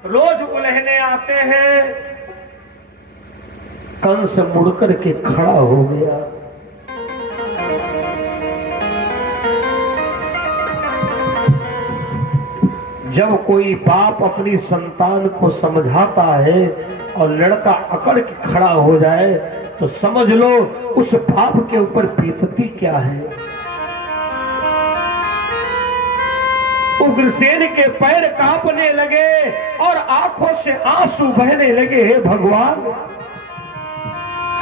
रोज उलहने आते हैं। कंस मुड़कर के खड़ा हो गया। जब कोई बाप अपनी संतान को समझाता है और लड़का अकड़ के खड़ा हो जाए तो समझ लो उस बाप के ऊपर विपत्ति क्या है। उग्रसेन के पैर कांपने लगे और आंखों से आंसू बहने लगे। हे भगवान,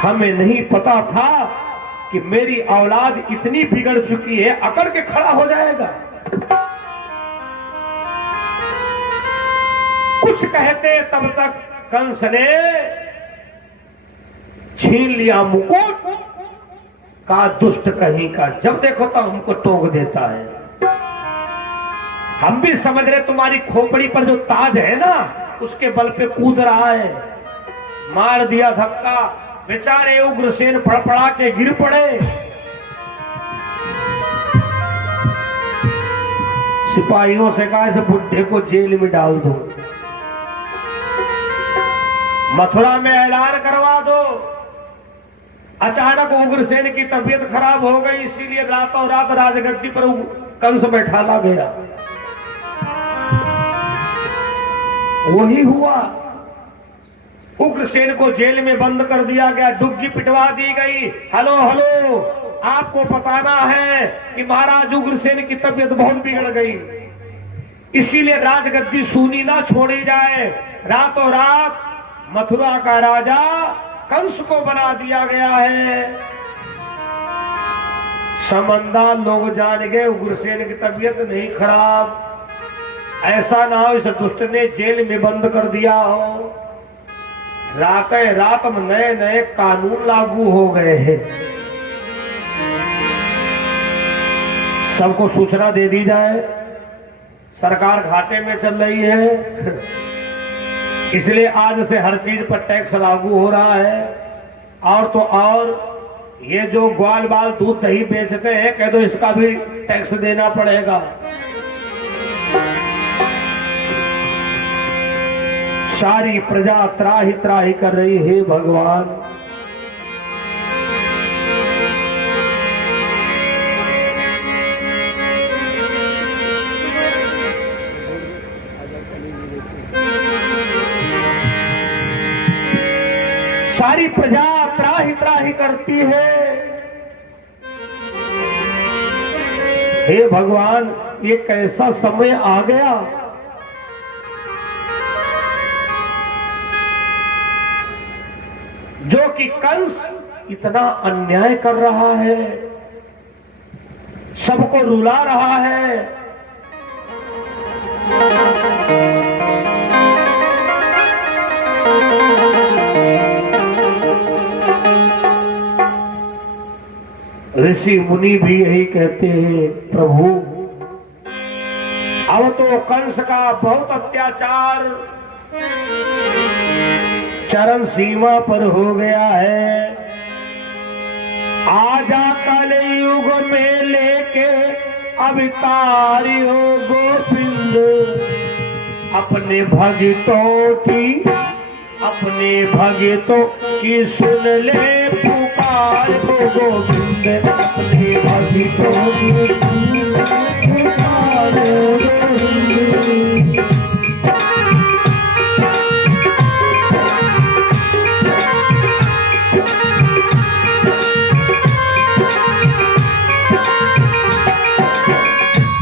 हमें नहीं पता था कि मेरी औलाद इतनी बिगड़ चुकी है, अकड़ के खड़ा हो जाएगा। कुछ कहते तब तक कंस ने छीन लिया मुकुट का। दुष्ट कहीं का, जब देखो तो हमको टोक देता है। हम भी समझ रहे तुम्हारी खोपड़ी पर जो ताज है ना उसके बल पे कूद रहा है। मार दिया धक्का, बेचारे उग्रसेन फड़फड़ा के गिर पड़े। सिपाहियों से कहा इस बुड्ढे को जेल में डाल दो, मथुरा में ऐलान करवा दो। अचानक उग्रसेन की तबीयत खराब हो गई, इसीलिए रातों रात राजगद्दी पर कंस बैठाला गया। वही हुआ, उग्रसेन को जेल में बंद कर दिया गया, डुग्गी पिटवा दी गई। हेलो हेलो, आपको बताना है कि महाराज उग्रसेन की तबीयत बहुत बिगड़ गई, इसीलिए राजगद्दी सूनी ना छोड़ी जाए। रातों रात मथुरा का राजा कंस को बना दिया गया है। समझदार लोग जान गए उग्रसेन की तबीयत नहीं खराब, ऐसा ना हो इस दुष्ट ने जेल में बंद कर दिया हो। रात में नए नए कानून लागू हो गए हैं। सबको सूचना दे दी जाए, सरकार घाटे में चल रही है, इसलिए आज से हर चीज पर टैक्स लागू हो रहा है। और तो और ये जो ग्वाल बाल दूध दही बेचते हैं, कह दो इसका भी टैक्स देना पड़ेगा। सारी प्रजा त्राही त्राही कर रही है। भगवान, सारी प्रजा त्राही त्राही करती है। हे भगवान, ये कैसा समय आ गया। जो कि कंस इतना अन्याय कर रहा है, सबको रुला रहा है। ऋषि मुनि भी यही कहते हैं, प्रभु अब तो कंस का बहुत अत्याचार चरम सीमा पर हो गया है। आजा कलयुग में लेके अवतारी हो गोविंद, अपने भक्तों की सुन ले पुकार को गोविंद, अपने भक्तों की पुकार गोविंद।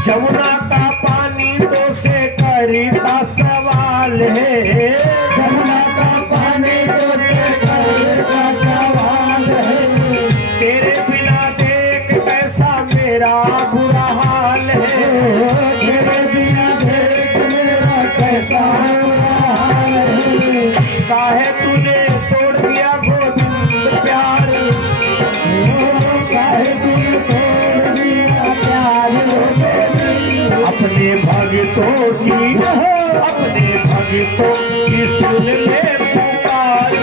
जमुना का पानी तो से करता सवाल है, जमुना का पानी तो से करता सवाल है। तेरे बिना देख कैसा मेरा बुरा हाल है, तेरे बिना देख मेरा कैसा बुरा हाल है। काहे तूने तोड़ दिया गोविंद प्यार, काहे तूने तोड़ दिया प्यार। अपने भक्तों की सुन ले पुकार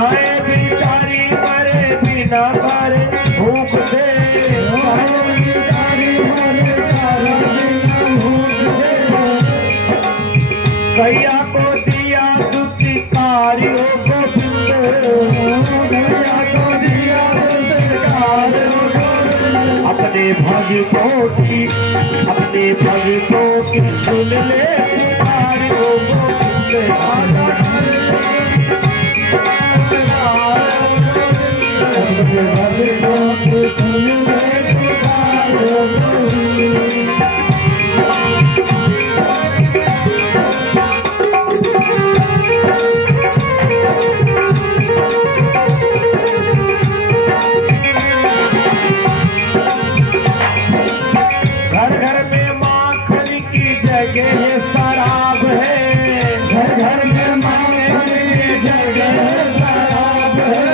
जाए बिचारी मरे बिना करे भूख से, गैया को दिया दुतिकारी गोविंद, गैया को दिया दुतिकारी गोविंद, अपने भक्तों की सुन ले पुकारी गोविंद, अपने भक्तों की सुन ले पुकारी गोविंद। शराब है, घर में मांगने जगह शराब है,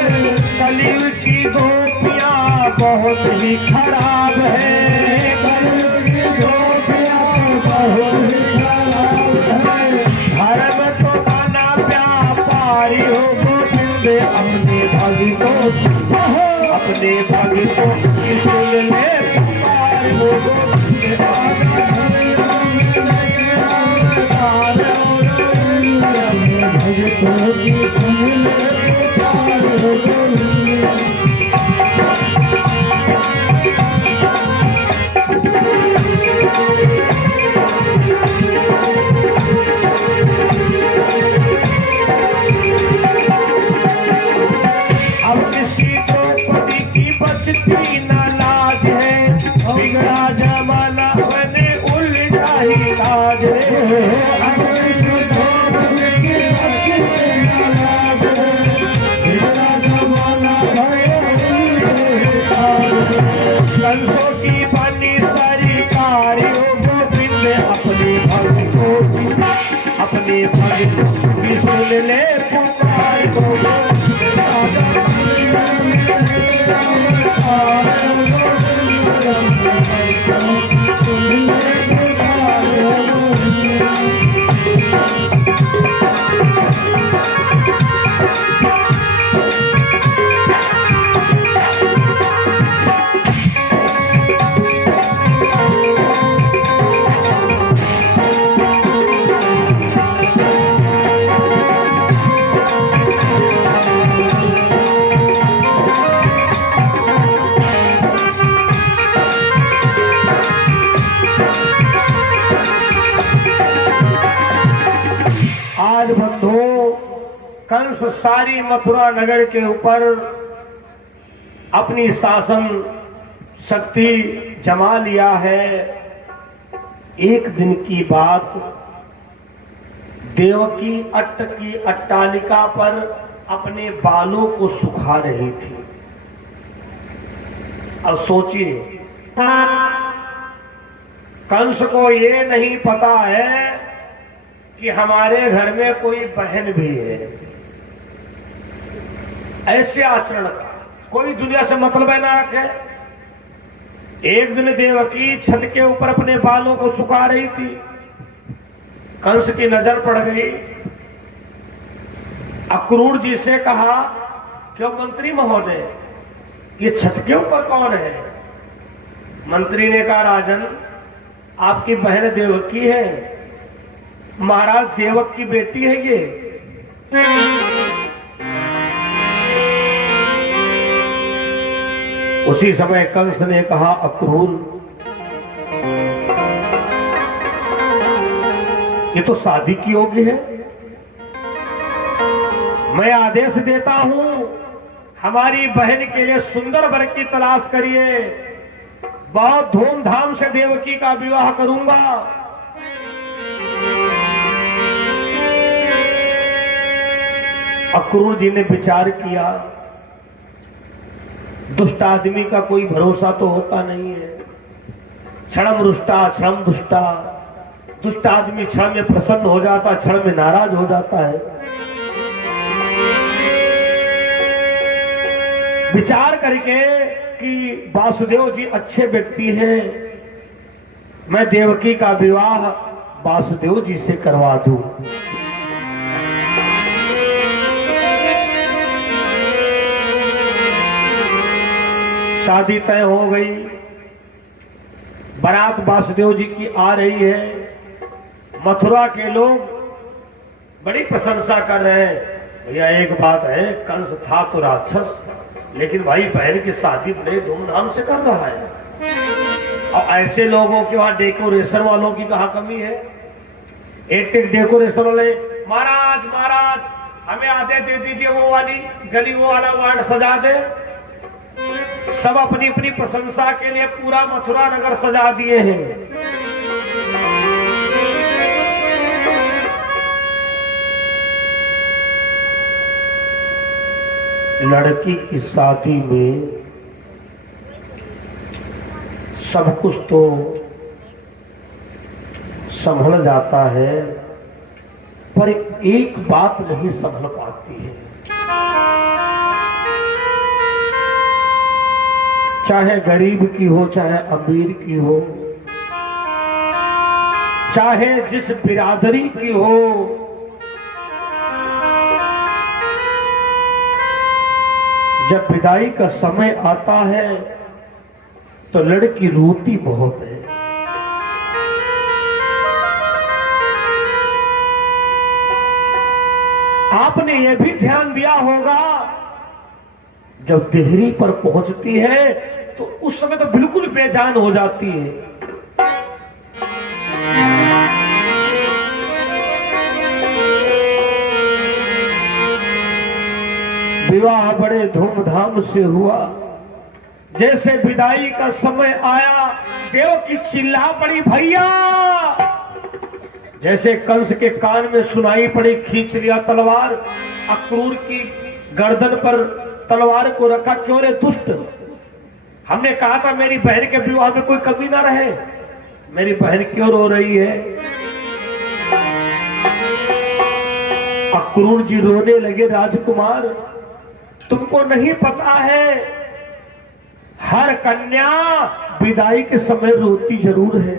कलयुग की गोपियाँ बहुत ही खराब है, कलयुग की गोपियाँ बहुत ही खराब है, धर्म तो बना व्यापारी हो गोविंद, अपने भक्तों की सुन ले पुकार हो गोविंद, अब किसी द्रौपदी की बचती न लाज है, बिगड़ा जमाना बने उल्टा ही लाज है, कंसों की बनी सरकारी गोविंद, अपने भक्तों की सुन ले पुकार गोविंद, आज बंधु कंस सारी मथुरा नगर के ऊपर अपनी शासन शक्ति जमा लिया है। एक दिन की बात, देवकी अट्ट की अट्टालिका पर अपने बालों को सुखा रही थी। अब सोचिए, कंस को ये नहीं पता है कि हमारे घर में कोई बहन भी है। ऐसे आचरण का कोई दुनिया से मतलब है ना रखे। एक दिन देवकी छत के ऊपर अपने बालों को सुखा रही थी। कंस की नजर पड़ गई। अक्रूर जी से कहा, क्यों मंत्री महोदय, ये छत के ऊपर कौन है? मंत्री ने कहा, राजन आपकी बहन देवकी है। महाराज देवक की बेटी है ये। उसी समय कंस ने कहा, अक्रूर ये तो शादी की योग्य है। मैं आदेश देता हूं, हमारी बहन के लिए सुंदर वर की तलाश करिए। बहुत धूमधाम से देवकी का विवाह करूंगा। अक्रूर जी ने विचार किया, दुष्ट आदमी का कोई भरोसा तो होता नहीं है। क्षणम रुष्टा क्षणम दुष्टा। दुष्ट आदमी क्षण में प्रसन्न हो जाता, क्षण में नाराज हो जाता है। विचार करके कि वासुदेव जी अच्छे व्यक्ति हैं, मैं देवकी का विवाह वासुदेव जी से करवा दूं। शादी तय हो गई, बारात वासुदेव जी की आ रही है। मथुरा के लोग बड़ी प्रशंसा कर रहे हैं। भैया एक बात है, कंस था तो राक्षस, लेकिन भाई बहन की शादी बड़े धूमधाम से कर रहा है। और ऐसे लोगों के वहां डेकोरेशन वालों की कहाँ कमी है। एक डेकोरेशन वाले, महाराज महाराज हमें आधे दे दीजिए, वो वाली गली वो वाला वार्ड सजा दे। सब अपनी अपनी प्रशंसा के लिए पूरा मथुरा नगर सजा दिए हैं। लड़की की शादी में सब कुछ तो संभल जाता है, पर एक बात नहीं संभल पाती है। चाहे गरीब की हो, चाहे अमीर की हो, चाहे जिस बिरादरी की हो, जब विदाई का समय आता है तो लड़की रोती बहुत है। आपने यह भी ध्यान दिया होगा, जब देहरी पर पहुंचती है तो उस समय तो बिल्कुल बेजान हो जाती है। विवाह बड़े धूमधाम से हुआ। जैसे विदाई का समय आया, देव की चिल्ला पड़ी भैया। जैसे कंस के कान में सुनाई पड़ी, खींच लिया तलवार, अक्रूर की गर्दन पर तलवार को रखा। क्यों रे दुष्ट, हमने कहा था मेरी बहन के विवाह में कोई कमी ना रहे, मेरी बहन क्यों रो रही है। अक्रूर जी रोने लगे, राजकुमार तुमको नहीं पता है, हर कन्या विदाई के समय रोती जरूर है।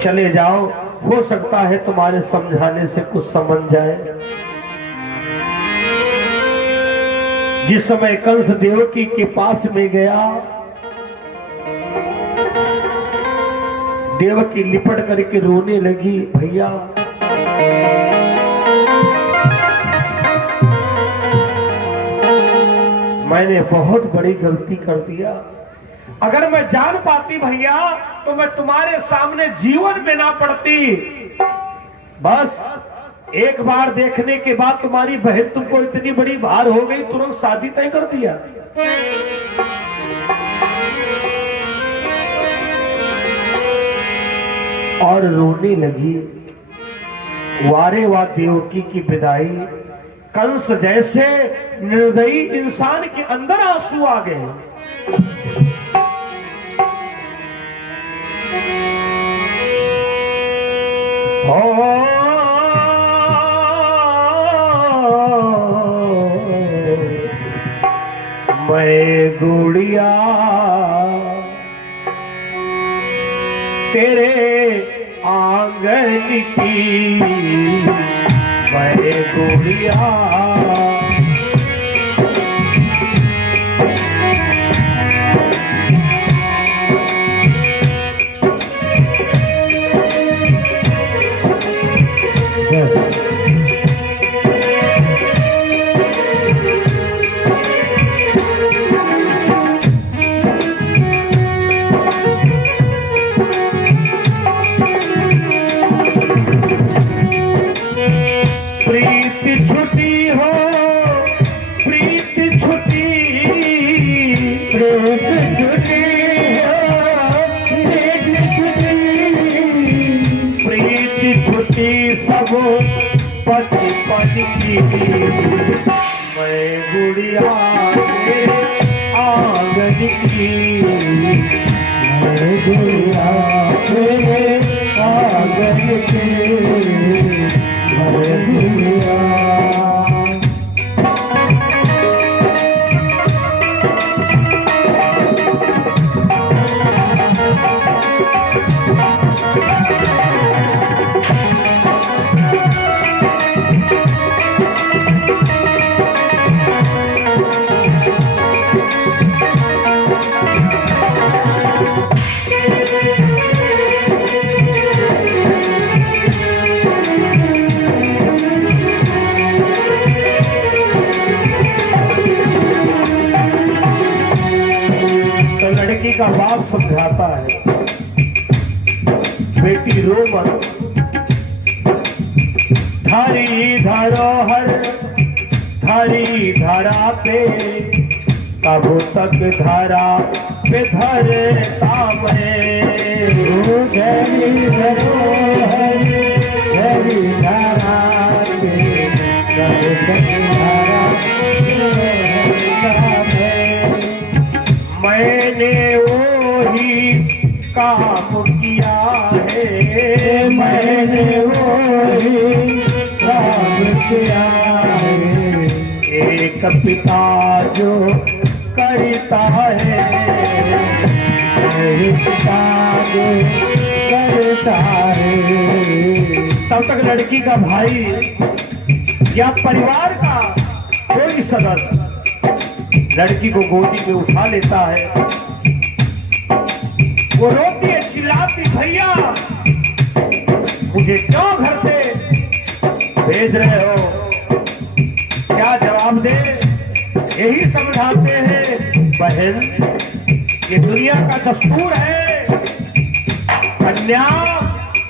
चले जाओ, हो सकता है तुम्हारे समझाने से कुछ समझ जाए। जिस समय कंस देवकी के पास में गया, देवकी लिपट करके रोने लगी, भैया मैंने बहुत बड़ी गलती कर दिया। अगर मैं जान पाती भैया तो मैं तुम्हारे सामने जीवन में ना पड़ती। बस एक बार देखने के बाद तुम्हारी बहन तुमको इतनी बड़ी भार हो गई, तुरंत शादी तय कर दिया। और रोने लगी। वारे वा देवकी की विदाई। कंस जैसे निर्दयी इंसान के अंदर आंसू आ गए। मैं गुड़िया तेरे आंगन की, मैं गुड़िया मैं गुड़िया तेरे आंगन की, मैं गुड़िया तेरे आंगन की, मैं गुड़िया। का बाप समझाता है, बेटी रो मत, धारी धरोहर धारी धरा पे, कब तक धारा पे धरता मैं। धरी धरोहर धरी धरा पे, कब तक धारा पे। मैंने वही काम किया है, मैंने वही काम किया है, एक पिता जो करता है, पिता जो करता है। तब तक लड़की का भाई या परिवार का कोई सदस्य लड़की को गोदी में उठा लेता है। वो रोती है, चिल्लाती, भैया मुझे क्यों घर से भेज रहे हो, क्या जवाब दे। यही समझाते हैं बहन, ये दुनिया का दस्तूर है, कन्या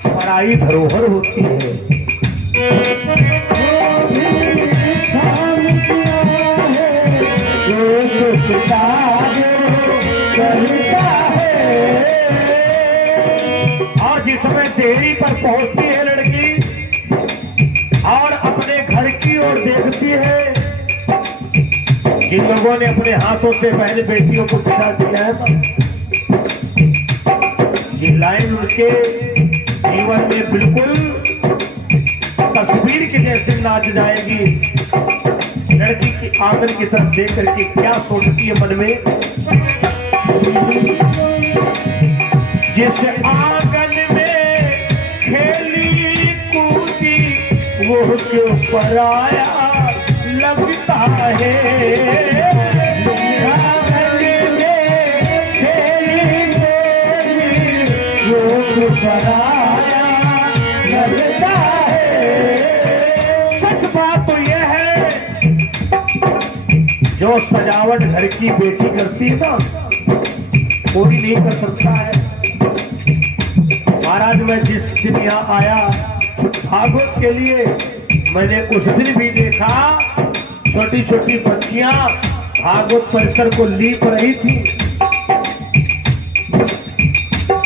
पराई धरोहर होती है। आज इस समय देरी पर पहुंचती है लड़की और अपने घर की ओर देखती है। जिन लोगों ने अपने हाथों से पहले बेटियों को विदा किया है, ये लाइन उनके जीवन में बिल्कुल तस्वीर के जैसे नाच जाएगी। लड़की की आंगन की तरफ देख करके क्या सोचती है मन में, जिस आंगन में खेली कूदी वो क्यों पराया लगता है। आंगन में खेली कूदी वो क्यों पराया लगता है। सच बात तो यह है, जो सजावट घर की बेटी करती है ना, कोई नहीं कर सकता है। महाराज, मैं जिस दिन यहाँ आया भागवत के लिए, मैंने उस दिन भी देखा छोटी छोटी बच्चियां भागवत परिसर को लीप रही थी।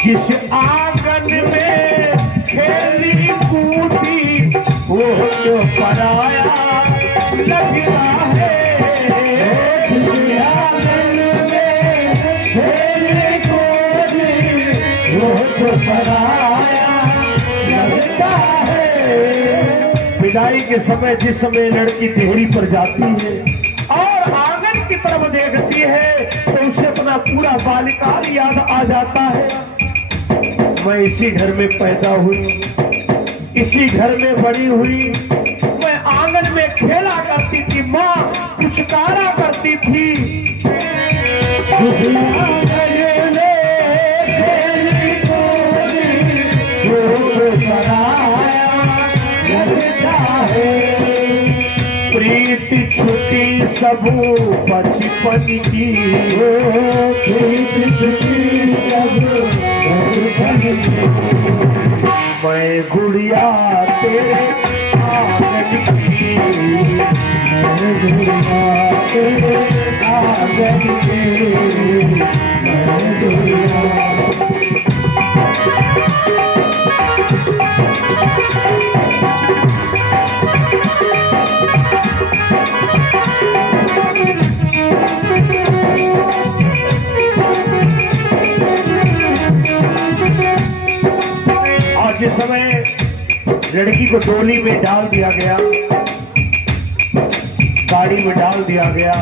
जिस आंगन में खेली कूदी वो क्यों पराया लगता है। विदाई के समय जिस समय लड़की देहरी पर जाती है और आंगन की तरफ देखती है तो उसे अपना पूरा बालिकाल याद आ जाता है। मैं इसी घर में पैदा हुई, इसी घर में बड़ी हुई, मैं आंगन में खेला करती थी, माँ पुचकारा करती थी। प्रीति छुटी सब बचपन की, मैं गुड़िया तेरे आंगन की, मैं गुड़िया तेरे आंगन की, मैं गुड़िया। जिस समय लड़की को डोली में डाल दिया गया, गाड़ी में डाल दिया गया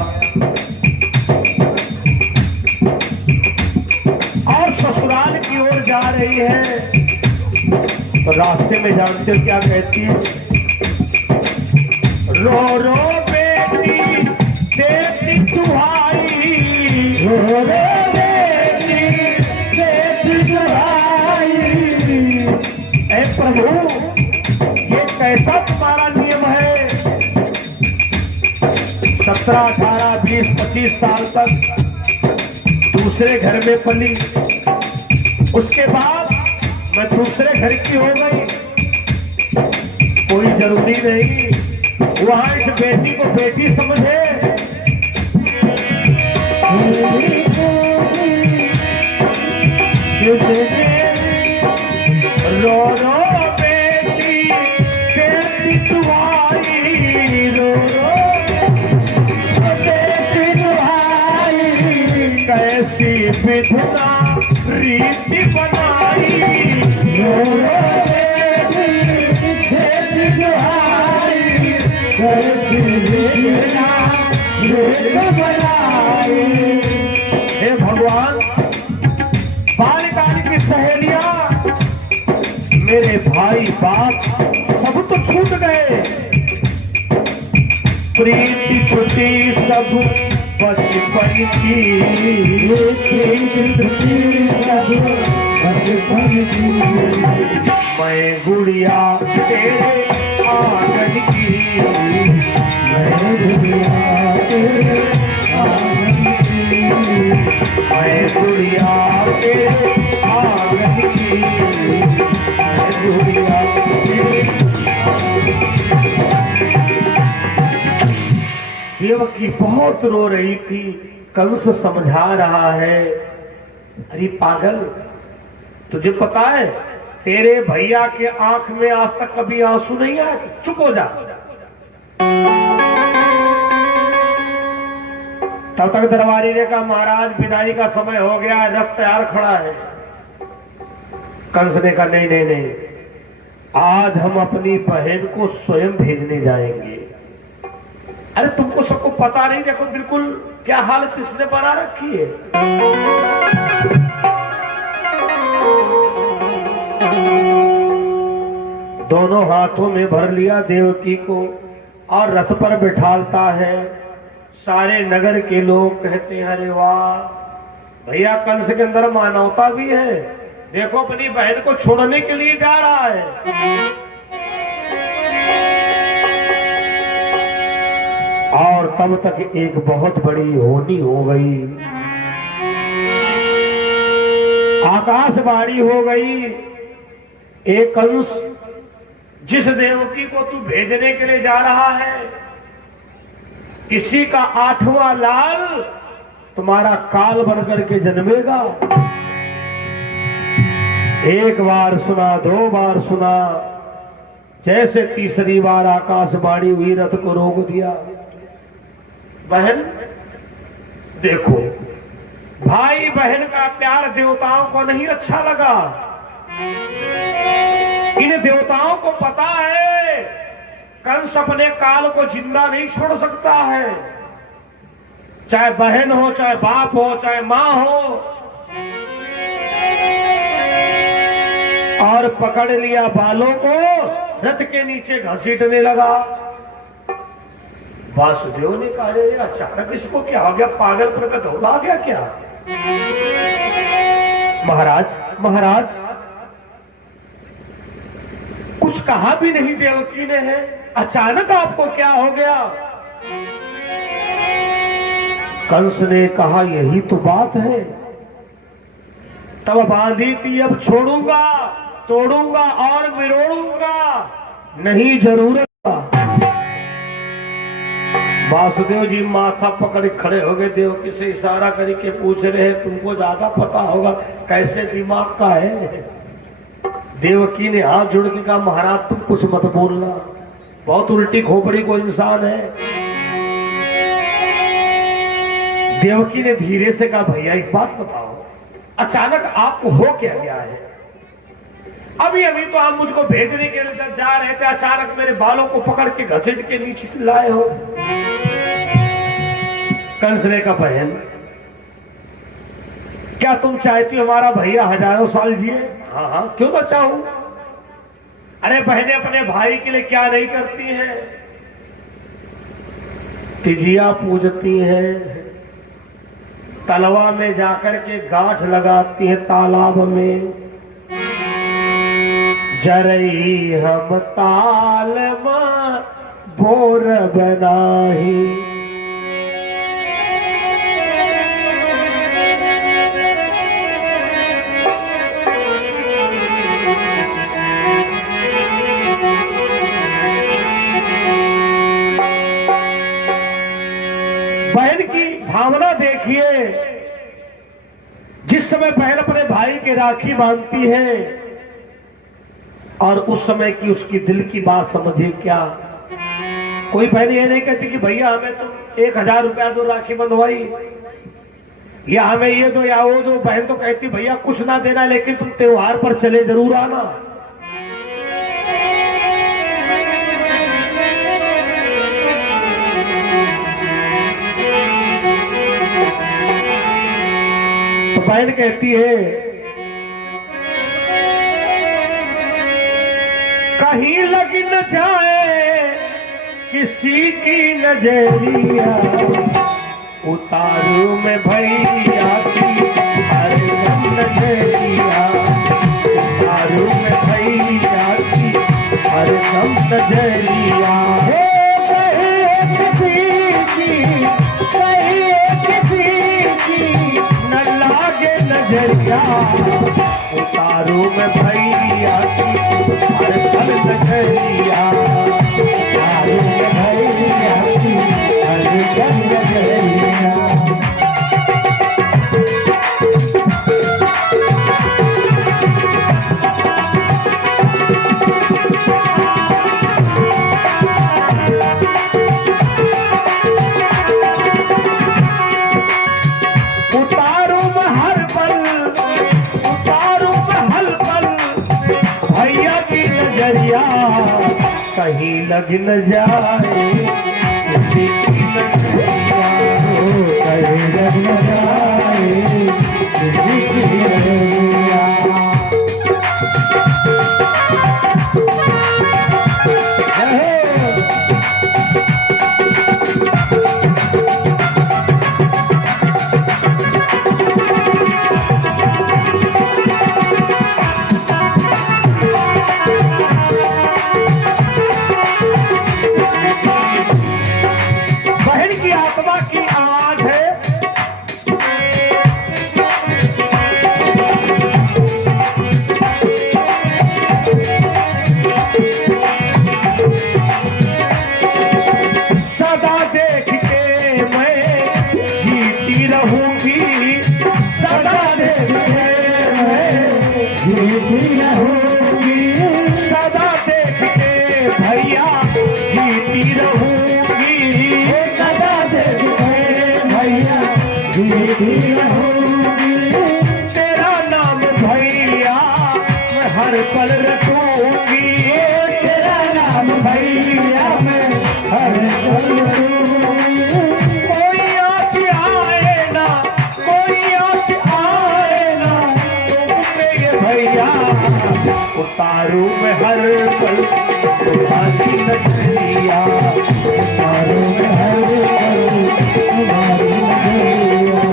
और ससुराल की ओर जा रही है, तो रास्ते में जानते हो क्या कहती है, रो रो बेटी देती दुहाई, रो रो बेटी देती दुहाई। ऐ प्रभु, ये कैसा तुम्हारा नियम है? 17, 18, 20, 25 साल तक दूसरे घर में पली, उसके बाद मैं दूसरे घर की हो गई। कोई जरूरी नहीं वहां इस बेटी को बेटी समझे। रो रो बेटी बेटी तुम्हारी, रो रो बेटी तुम्हारी, कैसी विधना रीति बनाई। रो रो बेटी बेटी तुम्हारी, कैसी विधना रीति बनाई। हे भगवान, बालिकाल की सहेलियां, मेरे भाई बाप सब तो छूट गए। प्रीति छुट्टी सब बचपन की, मैं गुड़िया तेरे आंगन की, मैं गुड़िया तेरे आंगन की, मैं गुड़िया तेरे आंगन की, मैं गुड़िया तेरे। देवकी बहुत रो रही थी। कंस समझा रहा है, अरे पागल, तुझे पता है तेरे भैया के आंख में आज तक कभी आंसू नहीं आए। चुप हो जा। तब तक दरबारी ने कहा, महाराज विदाई का समय हो गया, रथ तैयार खड़ा है। कंस ने कहा, नहीं नहीं नहीं, आज हम अपनी बहन को स्वयं भेजने जाएंगे। अरे तुमको सबको पता नहीं, देखो बिल्कुल क्या हालत इसने बना रखी है। दोनों हाथों में भर लिया देवकी को और रथ पर बिठालता है। सारे नगर के लोग कहते हैं, अरे वाह भैया, कंस के अंदर मानवता भी है, देखो अपनी बहन को छोड़ने के लिए जा रहा है। और तब तक एक बहुत बड़ी होनी हो गई, आकाशवाणी हो गई। एक कंस, जिस देवकी को तू भेजने के लिए जा रहा है, इसी का 8वां लाल तुम्हारा काल बनकर के जन्मेगा। एक बार सुना, 2 बार सुना, जैसे तीसरी बार आकाशवाणी हुई, रथ को रोक दिया। बहन देखो, भाई बहन का प्यार देवताओं को नहीं अच्छा लगा। इन देवताओं को पता है कंस अपने काल को जिंदा नहीं छोड़ सकता है, चाहे बहन हो, चाहे बाप हो, चाहे मां हो। और पकड़ लिया बालों को, रथ के नीचे घसीटने लगा। वासुदेव ने कहा, अचानक इसको क्या हो गया, पागल प्रकट हो गया क्या? महाराज महाराज, कुछ कहा भी नहीं देवकी ने है, अचानक आपको क्या हो गया? कंस ने कहा, यही तो बात है, तब बांधी थी, अब छोड़ूंगा, तोड़ूंगा और मिरोड़ूंगा, नहीं जरूरत। वासुदेव जी माथा पकड़ खड़े हो गए, देवकी से इशारा करके पूछ रहे हैं, तुमको ज्यादा पता होगा, कैसे दिमाग का है? देवकी ने हाथ जोड़ के कहा, महाराज तुम कुछ मत बोलना, बहुत उल्टी खोपड़ी को इंसान है। देवकी ने धीरे से कहा, भैया एक बात बताओ, अचानक आपको हो क्या गया है? अभी अभी तो आप मुझको भेजने के लिए जा रहे थे, अचानक मेरे बालों को पकड़ के घसीट के नीचे लाए हो। कंस ने कहा, बहन क्या तुम चाहती हो हमारा भैया हजारों साल जिए? हाँ हाँ, क्यों ना चाहूं। अरे बहनें अपने भाई के लिए क्या नहीं करती हैं, तिजिया पूजती हैं, तलवा में जाकर के गांठ लगाती है, तालाब में जरई हम ताल में बोर बनाही। बहन की भावना देखिए, जिस समय बहन अपने भाई के राखी बांधती है और उस समय की उसकी दिल की बात समझिए क्या। कोई बहन ये नहीं कहती कि भैया हमें तुम 1000 रुपया दो राखी बंधवाई, या हमें ये दो या वो दो। बहन तो कहती भैया कुछ ना देना लेकिन तुम त्योहार पर चले जरूर आना। तो बहन कहती है कहीं लग न जाए किसी की नजरिया, उतारू में भैया की हरदम नजरिया, उतारू में भैया की हरदम नजरिया। न लागे नजरिया, उतारू में भैया की हरदम नजरिया, उतारू में भैया की हरदम नजरिया। कहीं लग न जाए किसी की नजरिया, कहीं लग न जाए किसी की नजरिया। सदा देख के भैया जीती रहूंगी, सदा देख के भैया जीती रहूंगी। तेरा नाम भैया मैं हर पल रखूंगी, तेरा नाम भैया मैं हर पल रखूंगी। कोई आस आए ना, कोई आस आए ना तुम भैया, उतारू में हर पल तुम्हारी नजरिया, उतारू में हर पल तुम्हारी नजरिया।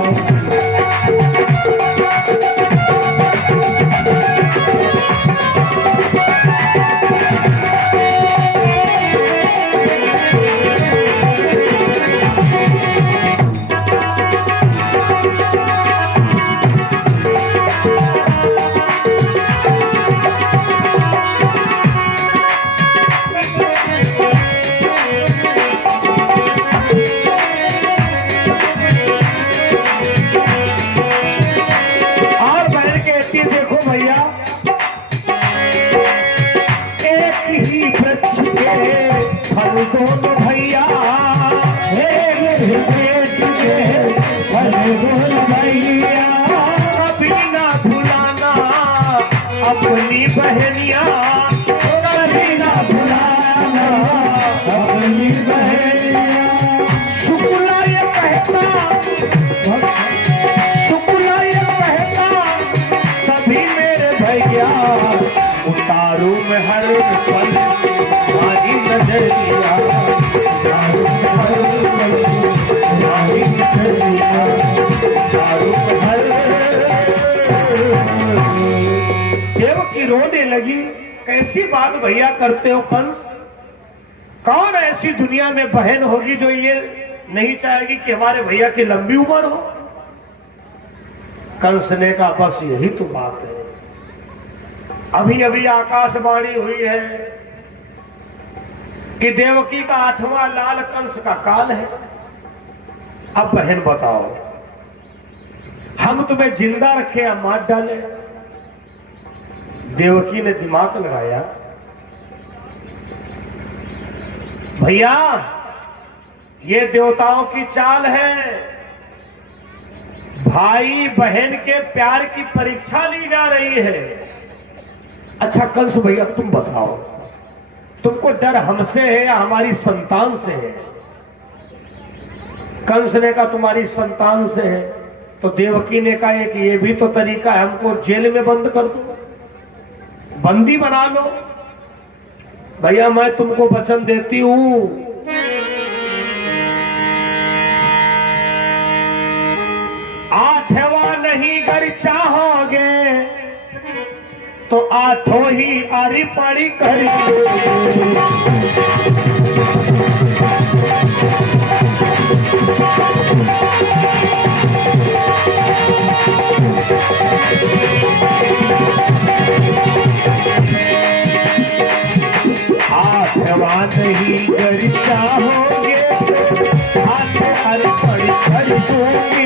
दोनों भैया भैया कभी ना भुलाना अपनी बहनिया, कभी ना भुलाना अपनी बहनिया। शुक्ला ये कहता, शुक्ला ये कहता सभी मेरे भैया, उतारू में हर पल तुम्हारी नजरिया, उतारू में हर पल तुम्हारी नजरिया, उतारू में हर। देवकी रोने लगी, कैसी बात भैया करते हो कंस? कौन ऐसी दुनिया में बहन होगी जो ये नहीं चाहेगी कि हमारे भैया की लंबी उम्र हो? कंस ने कहा बस यही तो बात है। अभी अभी आकाशवाणी हुई है कि देवकी का 8वां लाल कंस का काल है। अब बहन बताओ, हम तुम्हें जिंदा रखे या मार डाले? देवकी ने दिमाग लगाया, भैया ये देवताओं की चाल है, भाई बहन के प्यार की परीक्षा ली जा रही है। अच्छा कंस भैया तुम बताओ, तुमको डर हमसे है या हमारी संतान से है? कंस ने कहा तुम्हारी संतान से है। तो देवकी ने कहा एक ये भी तो तरीका है, हमको जेल में बंद कर दो, बंदी बना लो। भैया मैं तुमको वचन देती हूं, आठवां नहीं अगर चाहोगे तो आठों ही आरी पारी करेंगे। आठवां नहीं कर चाहोगे हाथ हर पड़ी कर दूंगी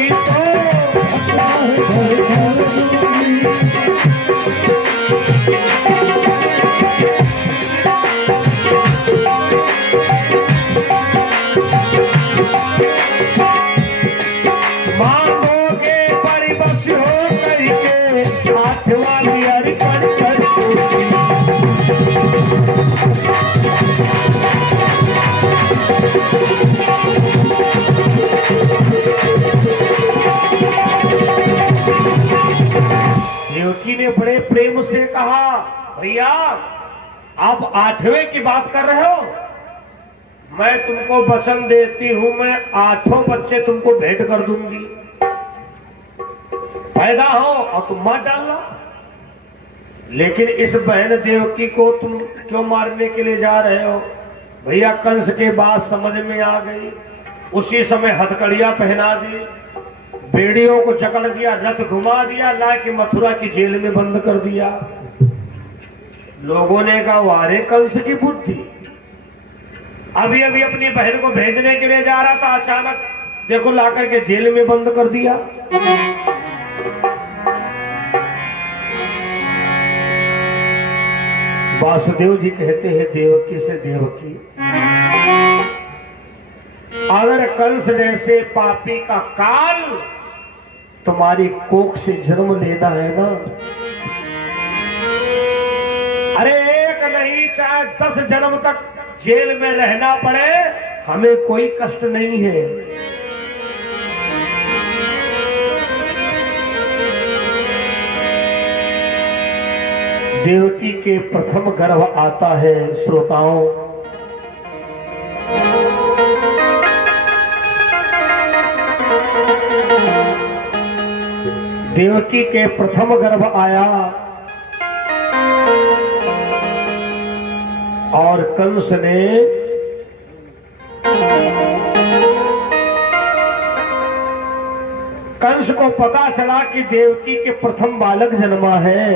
मांगोगे बड़ी बस हो करके आठवां भी हर पड़ी कर दूंगी। देवकी ने बड़े प्रेम से कहा भैया आप आठवें की बात कर रहे हो, मैं तुमको वचन देती हूं, मैं आठों बच्चे तुमको भेंट कर दूंगी, पैदा हो और तुम मार डालना। लेकिन इस बहन देवकी को तुम क्यों मारने के लिए जा रहे हो? भैया कंस के बात समझ में आ गई, उसी समय हथकड़ियां पहना दी, बेड़ियों को जकड़ दिया, रथ घुमा दिया, ला के मथुरा की जेल में बंद कर दिया। लोगों ने कहा वारे कंस की बुद्धि, अभी अभी अपनी बहन को भेजने के लिए जा रहा था, अचानक देखो ला करके जेल में बंद कर दिया। वासुदेव जी कहते हैं देवकी से, देवकी अगर कंस जैसे पापी का काल तुम्हारी कोख से जन्म लेना है ना, अरे एक नहीं चाहे 10 जन्म तक जेल में रहना पड़े, हमें कोई कष्ट नहीं है। देवकी के प्रथम गर्भ आता है श्रोताओं, देवकी के प्रथम गर्भ आया और कंस ने कंस को पता चला कि देवकी के प्रथम बालक जन्मा है,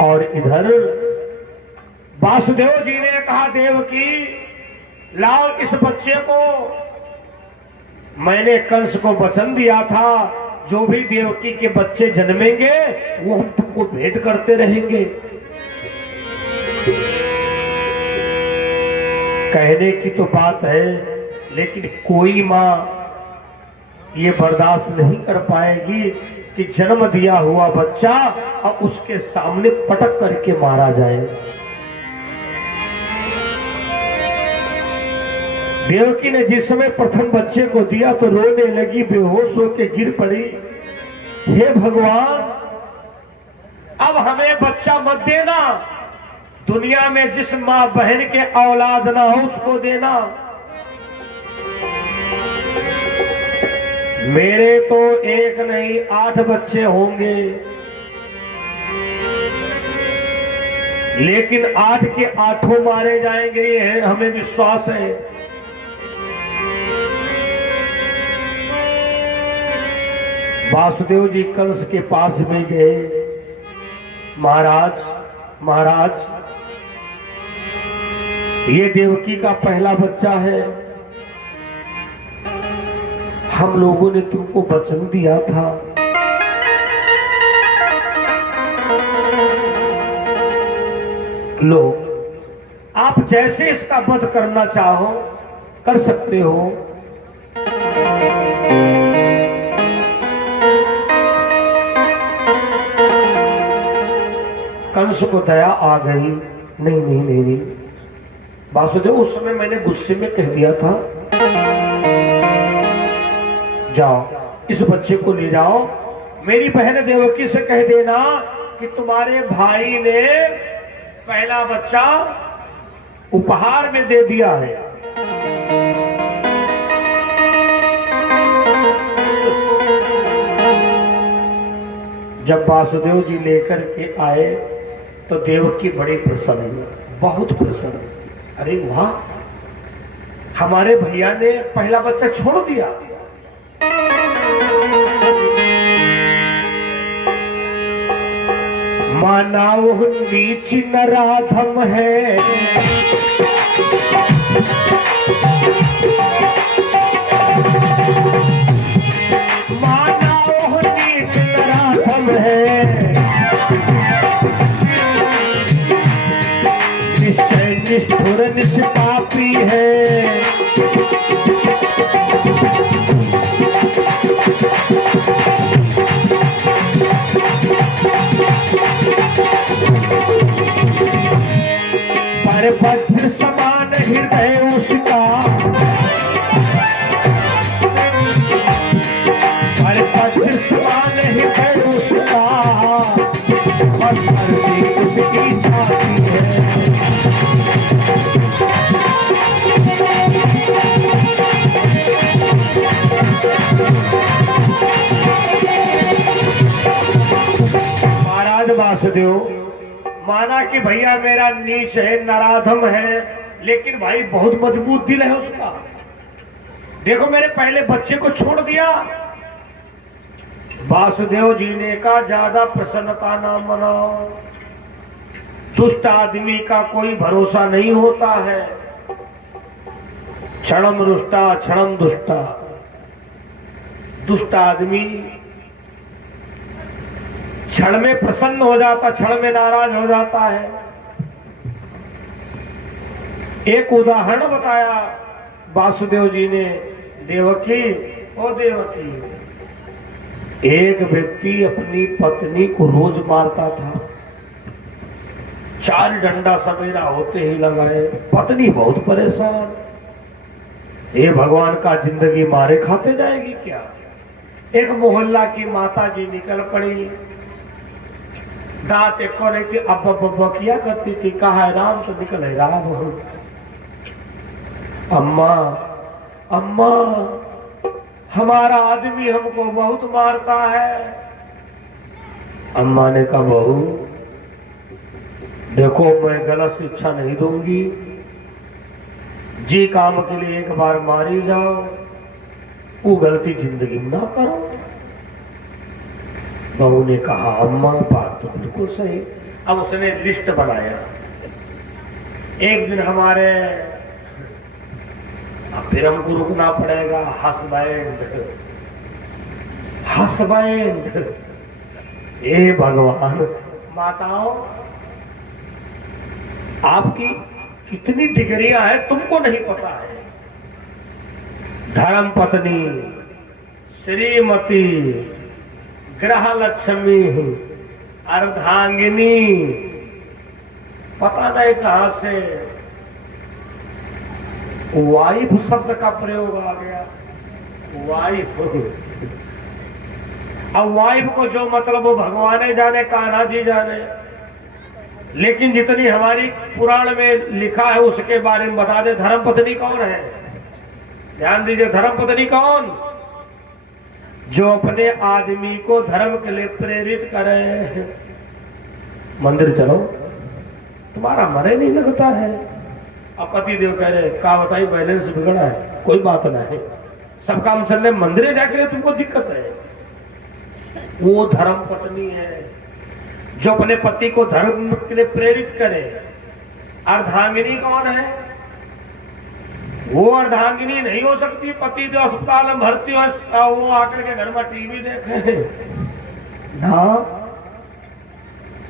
और इधर वासुदेव जी ने कहा देवकी लाओ इस बच्चे को, मैंने कंस को वचन दिया था जो भी देवकी के बच्चे जन्मेंगे वो हम तुमको भेंट करते रहेंगे। कहने की तो बात है, लेकिन कोई माँ ये बर्दाश्त नहीं कर पाएगी कि जन्म दिया हुआ बच्चा और उसके सामने पटक करके मारा जाए। देवकी ने जिस समय प्रथम बच्चे को दिया तो रोने लगी, बेहोश होकर गिर पड़ी। हे भगवान अब हमें बच्चा मत देना, दुनिया में जिस माँ बहन के औलाद ना हो उसको देना। मेरे तो एक नहीं 8 बच्चे होंगे, लेकिन 8 के 8 मारे जाएंगे ये हमें विश्वास है। वासुदेव जी कंस के पास में गए, महाराज महाराज ये देवकी का पहला बच्चा है। हम लोगों ने तुमको वचन दिया था, लो आप जैसे इसका वध करना चाहो कर सकते हो। कंस को दया आ गई, नहीं नहीं नहीं नहीं वासुदेव, उस समय मैंने गुस्से में कह दिया था, जाओ इस बच्चे को ले जाओ, मेरी बहन देवकी से कह देना कि तुम्हारे भाई ने पहला बच्चा उपहार में दे दिया है। जब वासुदेव जी लेकर के आए तो देवकी बड़ी प्रसन्न, बहुत प्रसन्न। अरे वाह, हमारे भैया ने पहला बच्चा छोड़ दिया। माना वो नीच नराधम है, माना वो नीच नराधम है, निश्चय निष्ठुर निष्पापी है। पर वज्र समान हृदय उसका, पर वज्र समान हृदय उसका, पत्थर से उसकी छाती है। महाराज वासुदेव, माना कि भैया मेरा नीच है, नराधम है, लेकिन भाई बहुत मजबूत दिल है उसका। देखो मेरे पहले बच्चे को छोड़ दिया। वासुदेव जी ने कहा ज्यादा प्रसन्नता ना मनाओ, दुष्ट आदमी का कोई भरोसा नहीं होता है। क्षणम रुष्टा क्षणम दुष्टा, दुष्ट आदमी क्षण में प्रसन्न हो जाता, क्षण में नाराज हो जाता है। एक उदाहरण बताया वासुदेव जी ने, देवकी ओ देवकी, एक व्यक्ति अपनी पत्नी को रोज मारता था, 4 डंडा सवेरा होते ही लगाए, पत्नी बहुत परेशान, हे भगवान का जिंदगी मारे खाते जाएगी क्या। एक मोहल्ला की माता जी निकल पड़ी, दांत एक रही थी, अब किया करती थी, कहा राम तो निकल है राम। अम्मा अम्मा, हमारा आदमी हमको बहुत मारता है। अम्मा ने कहा बहू देखो, मैं गलत शिक्षा नहीं दूंगी, जी काम के लिए एक बार मारी जाओ, वो गलती जिंदगी में ना करो। बहू ने कहा अम्मा बात तो बिल्कुल सही। अब उसने लिस्ट बनाया, एक दिन हमारे, फिर हमको रुकना पड़ेगा, हस्बैंड हस्बैंड। ए भगवान, माताओं आपकी कितनी डिग्रियां हैं तुमको नहीं पता है। धर्म पत्नी, श्रीमती, ग्रह लक्ष्मी, अर्धांगिनी, पता नहीं कहां से वाइफ शब्द का प्रयोग आ गया। वाइफ, अब वाइफ को जो मतलब वो भगवान जाने, कान्हा जी जाने, लेकिन जितनी हमारी पुराण में लिखा है उसके बारे में बता दे। धर्मपत्नी कौन है? ध्यान दीजिए, धर्मपत्नी कौन? जो अपने आदमी को धर्म के लिए प्रेरित करे। मंदिर चलो, तुम्हारा मरे नहीं लगता है। अब पति देव कह रहे का बताइए, बैलेंस बिगड़ा है, कोई बात नहीं, सब काम चल रहे, मंदिर जाके तुमको दिक्कत है। वो धर्म पत्नी है जो अपने पति को धर्म के लिए प्रेरित करे। अर्धांगिनी कौन है? वो अर्धांगिनी नहीं हो सकती। पति जो अस्पताल में भर्ती हो वो आकर के घर में टीवी देखे ना,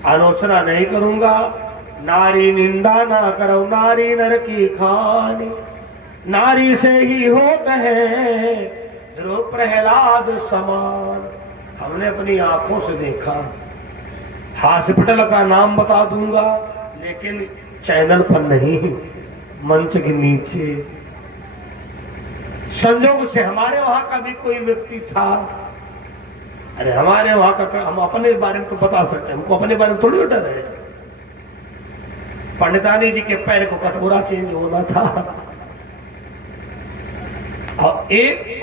आलोचना नहीं करूंगा। नारी निंदा ना करो, नारी नर की खानी, नारी से ही होता है ध्रुव प्रहलाद समान। हमने अपनी आंखों से देखा। हॉस्पिटल का नाम बता दूंगा लेकिन चैनल पर नहीं, मंच के नीचे। संजोग से हमारे वहां का भी कोई व्यक्ति था। अरे हमारे वहां का हम अपने बारे में तो बता सकते हैं, हमको अपने बारे में थोड़ी डर है। पंडितानी जी के पैर को कटोरा चेंज होना था।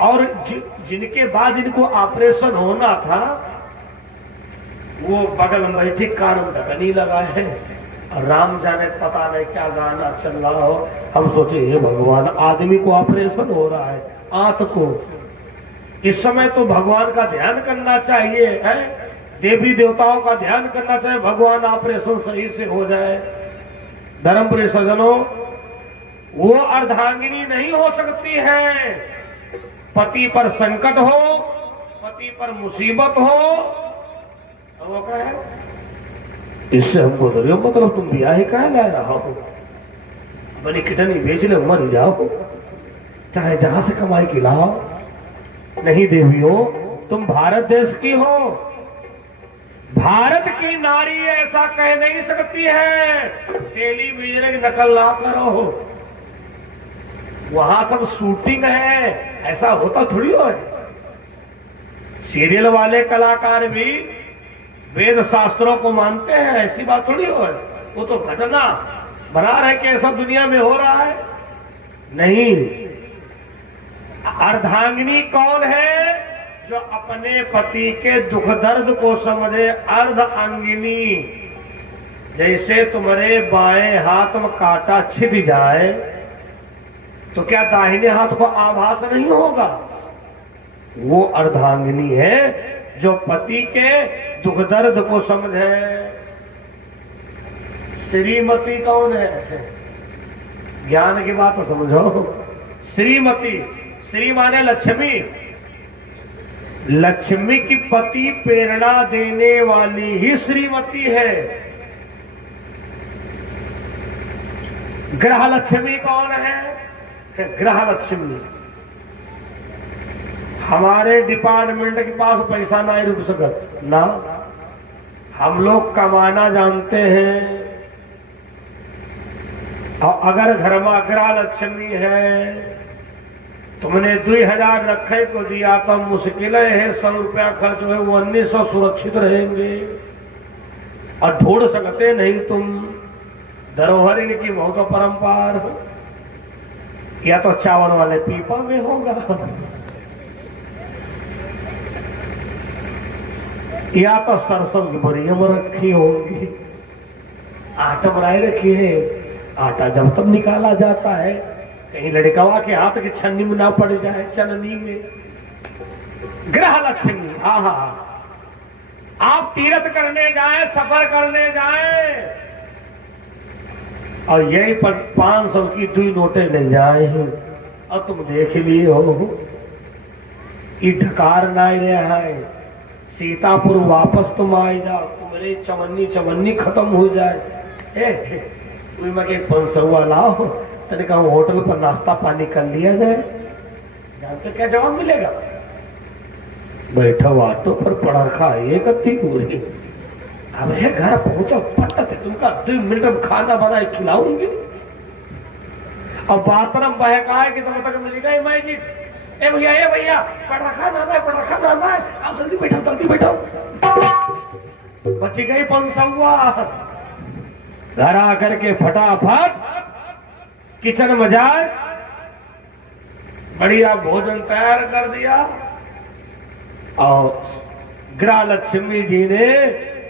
और जिनके बाद इनको ऑपरेशन होना था वो बगल में बैठी कार में ढकनी लगा है और राम जाने पता नहीं क्या गाना चल रहा हो। हम सोचे हे भगवान, आदमी को ऑपरेशन हो रहा है आंत को। इस समय तो भगवान का ध्यान करना चाहिए है, देवी देवताओं का ध्यान करना चाहिए, भगवान ऑपरेशन सही से हो जाए। धर्मपुरी सज्जनों, वो अर्धांगिनी नहीं हो सकती है। पति पर संकट हो, पति पर मुसीबत हो, तो वो क्या है, इससे हमको डरियो, मतलब तुम ब्याह ही कहा ला रहा हो, बड़ी कितनी बेच ले मर जाओ, चाहे जहां से कमाई की लाओ। नहीं देवियों, तुम भारत देश की हो। भारत की नारी ऐसा कह नहीं सकती है टेलीविजन की नकल ना करो, वहां सब शूटिंग है, ऐसा होता थोड़ी हो। सीरियल वाले कलाकार भी वेद शास्त्रों को मानते हैं, ऐसी बात थोड़ी हो। वो तो घटना बना रहे कि ऐसा दुनिया में हो रहा है। नहीं, अर्धांगिनी कौन है? जो अपने पति के दुख दर्द को समझे। अर्धांगिनी, जैसे तुम्हारे बाएं हाथ में कांटा छिप जाए तो क्या दाहिने हाथ को आभास नहीं होगा? वो अर्धांगिनी है जो पति के दुख दर्द को समझे। श्रीमती कौन है? ज्ञान की बात तो समझो। श्रीमती, श्री माने लक्ष्मी, लक्ष्मी की पति प्रेरणा देने वाली ही श्रीमती है। ग्रह लक्ष्मी कौन है? ग्रह लक्ष्मी। हमारे डिपार्टमेंट के पास पैसा नहीं रुक सकत ना, हम लोग कमाना जानते हैं। और अगर घर में ग्रह लक्ष्मी है, तुमने 2000 रखे को दिया तो मुश्किल है 100 रुपया खर्च हुए, वो 1900 सुरक्षित रहेंगे और ढूंढ सकते नहीं तुम। धरोहर इनकी बहुत परंपरा, या तो चावल वाले पीपा में होगा, या तो सरसों की बोरियों में रखी होगी। आटा बनाए रखी है, आटा जब तब निकाला जाता है, कहीं लड़कवा के हाथ की छन्नी में ना पड़ जाए, चननी में। ग्रह लक्ष्मी, आहा, आप तीर्थ करने जाएं, सफर करने जाएं और यही पर 500 की 2 नोटें मिल जाए और तुम देख लिए हो ये ढकार ना रहा है। सीतापुर वापस तुम आ जाओ, तुम्हारे चवन्नी चवन्नी खत्म हो जाए। एक 500 लाओ, तने कहा होटल पर नाश्ता पानी कर लिया जाए, जानते क्या जवाब मिलेगा? बैठा ऑटो पर पड़ा खा एक अति पूरी। अब है घर पहुंचा पटत तुमका 2 मिनट में खाना बनाए खिलाऊंगी। और बाथरूम बहकाए कि तब तक मिल गई मैं जी, ए भैया पटाखा जाना है, आप जल्दी बैठाओ। बची गई 500। घर आकर के फटाफट किचन में जाए, बढ़िया भोजन तैयार कर दिया और ग्रह लक्ष्मी जी ने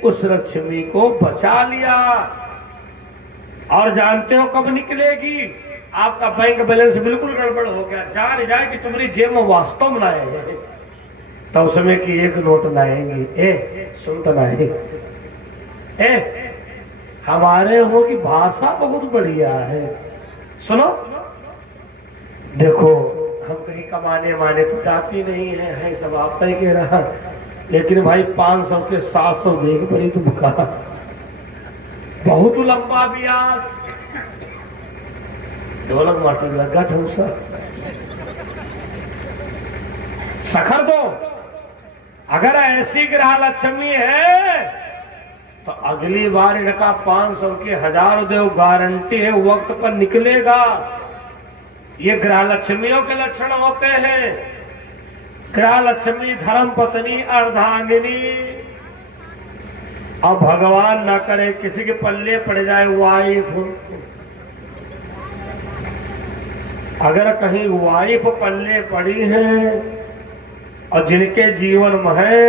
उस लक्ष्मी को बचा लिया। और जानते हो कब निकलेगी? आपका बैंक बैलेंस बिल्कुल गड़बड़ हो गया, जान जाए कि तुम्हारी जेब में वास्तव में लाए हैं, तो उस समय की 1 नोट लाएंगी। सुन तो लाए, हमारे हो की भाषा बहुत बढ़िया है। सुनो, देखो हम कहीं कमाने माने तो जाती नहीं है सब आप तय के रहा, लेकिन भाई 500 के 700 देख पड़ी तुम कहा बहुत लंबा ब्याज। ढोलक माटी लगा ठूसा सखर दो। अगर ऐसी ग्रह लक्ष्मी है तो अगली बार इनका 500 के 1000 दो, गारंटी है वक्त पर निकलेगा। ये ग्रह लक्ष्मियों के लक्षण होते हैं। ग्रह लक्ष्मी धर्म पत्नी अर्धांगिनी। अब भगवान ना करे किसी के पल्ले पड़ जाए वाइफ, अगर कहीं वाइफ पल्ले पड़ी है और जिनके जीवन में है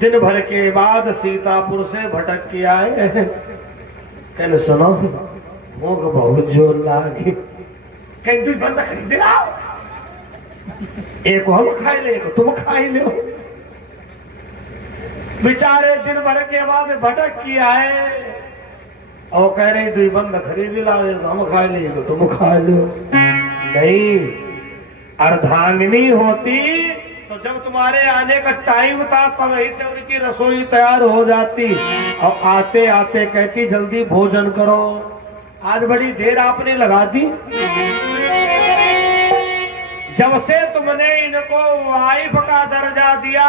दिन भर के बाद सीतापुर से भटक के आए, कहने सुनो भूख बहुत जोर लागी, कहीं दूध बंदा खरीद लाओ, एक हम खाई ले एक तुम खाई लो। बेचारे दिन भर के बाद भटक के आए और कह रहे दुई बंद खरीद लाओ, हम खा ले तो तुम खा लो। नहीं, अर्धांगिनी होती तो जब तुम्हारे आने का टाइम था तब वही से उनकी रसोई तैयार हो जाती और आते आते कहती जल्दी भोजन करो। आज बड़ी देर आपने लगा दी। जब से तुमने इनको वाइफ का दर्जा दिया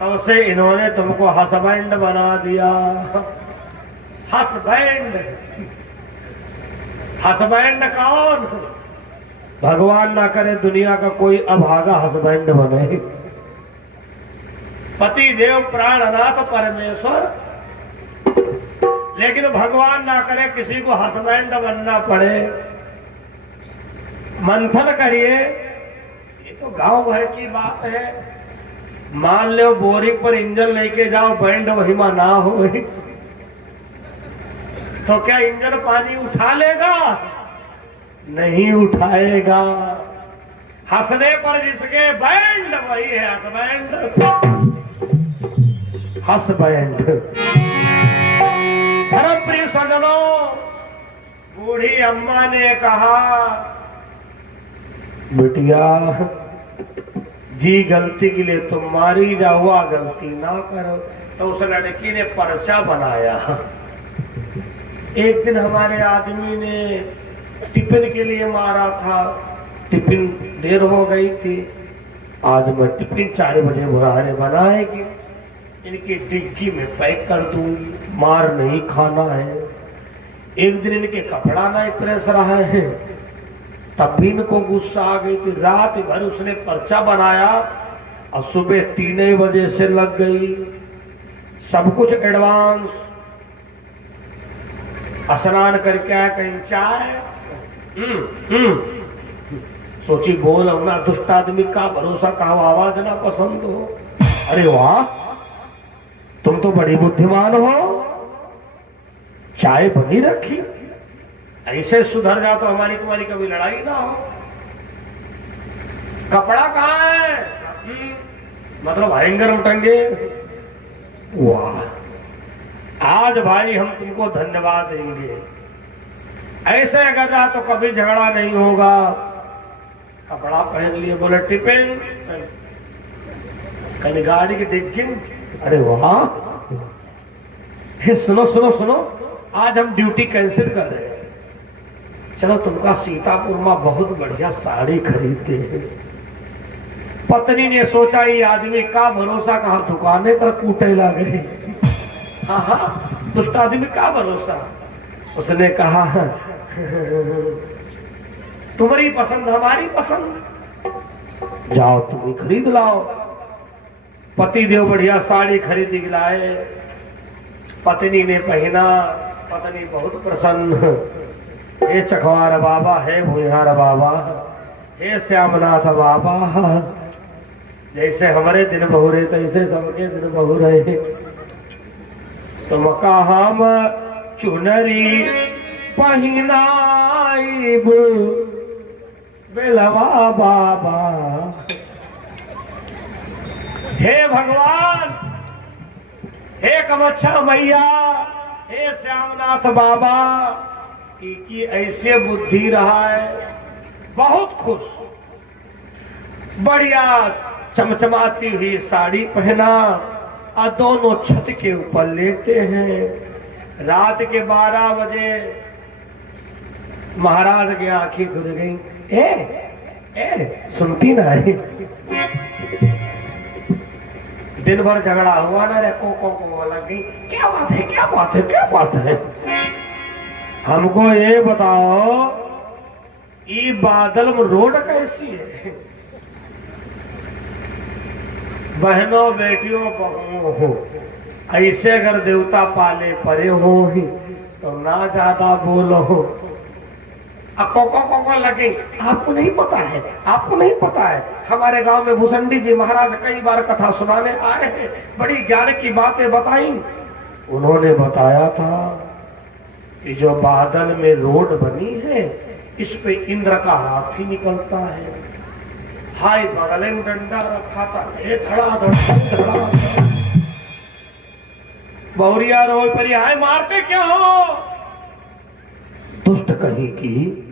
तब से इन्होंने तुमको हस्बैंड बना दिया। हस्बैंड, हस्बैंड कौन? भगवान ना करे दुनिया का कोई अभागा हस्बैंड बने। पति देव प्राणनाथ परमेश्वर, लेकिन भगवान ना करे किसी को हस्बैंड बनना पड़े। मंथन करिए, ये तो गांव भर की बात है। मान लो बोरिंग पर इंजन लेके जाओ, बैंड वही में ना हो तो क्या इंजन पानी उठा लेगा? नहीं उठाएगा। हंसने पर जिसके बैंड वही है हस्बैंड। हस्बैंड। धर्मप्रिय सज्जनों, बूढ़ी अम्मा ने कहा बिटिया जी गलती के लिए तुम मारी जाओ, गलती ना करो। तो उस लड़की ने पर्चा बनाया। एक दिन हमारे आदमी ने टिफिन के लिए मारा था, टिफिन देर हो गई थी। आज मैं टिफिन 4 बजे बुढ़ाने बनाएगी, इनकी डिग्गी में पैक कर दूंगी, मार नहीं खाना है। एक दिन इनके कपड़ा नहीं प्रेस रहा है, तब भी इनको गुस्सा आ गई थी। रात भर उसने पर्चा बनाया और सुबह 3 बजे से लग गई। सब कुछ एडवांस। स्नान करके आया, कहीं चाय सोची बोल अपना दुष्ट आदमी का भरोसा का आवाज ना पसंद हो। अरे वाह, तुम तो बड़ी बुद्धिमान हो, चाय बनी रखी। ऐसे सुधर जा तो हमारी तुम्हारी कभी लड़ाई ना हो। कपड़ा कहाँ है? मतलब हैंगर उठेंगे। वाह, आज भाई हम तुमको धन्यवाद देंगे। ऐसे अगर रहा तो कभी झगड़ा नहीं होगा। कपड़ा पहन लिए, बोले टिफिन, कहीं गाड़ी की डिग्गी। अरे वाह, सुनो सुनो सुनो, आज हम ड्यूटी कैंसिल कर रहे हैं। चलो तुमका सीतापुर में बहुत बढ़िया साड़ी खरीदते हैं। पत्नी ने सोचा ये आदमी का भरोसा कहा, दुकाने पर कूटे लगे। हाँ हाँ, दुष्ट आदमी का भरोसा। उसने कहा तुम्हारी पसंद हमारी पसंद, जाओ तुम ही खरीद लाओ। पति देव बढ़िया साड़ी खरीद लाए, पत्नी ने पहना। पत्नी बहुत प्रसन्न। हे चकवार बाबा, हे भुइहार बाबा, हे श्यामनाथ बाबा, जैसे हमारे दिन बहुरे तैसे सबके दिन बहुरे। तुमका हम चुनरी पहिनाइब बेलवा बाबा। हे भगवान, हे कमच्छा मैया, हे श्यामनाथ बाबा, कि ऐसे बुद्धि रहा है, बहुत खुश, बढ़िया चमचमाती हुई साड़ी पहना और दोनों छत के ऊपर लेटे हैं। रात के 12 बजे महाराज की आंखें खुल गई। ए सुनती ना है? दिन भर झगड़ा हुआ ना रे, को लग गई। क्या बात है, क्या बात है, क्या बात है? हमको ये बताओ, ये बादल में रोड कैसी है? बहनों बेटियों बहुओं हो, ऐसे अगर देवता पाले परे हो ही तो ना ज्यादा बोलो। को लगे। आपको नहीं पता है, आपको नहीं पता है, हमारे गांव में भूसंडी जी महाराज कई बार कथा सुनाने आए हैं, बड़ी ज्ञान की बातें बताई। उन्होंने बताया था कि जो बादल में रोड बनी है, इस पे इंद्र का हाथी निकलता है। हाय बगले में डंडा रखा था, धड़ा बहुरिया रोल पर हाय मारते क्या हो? दुष्ट कहीं की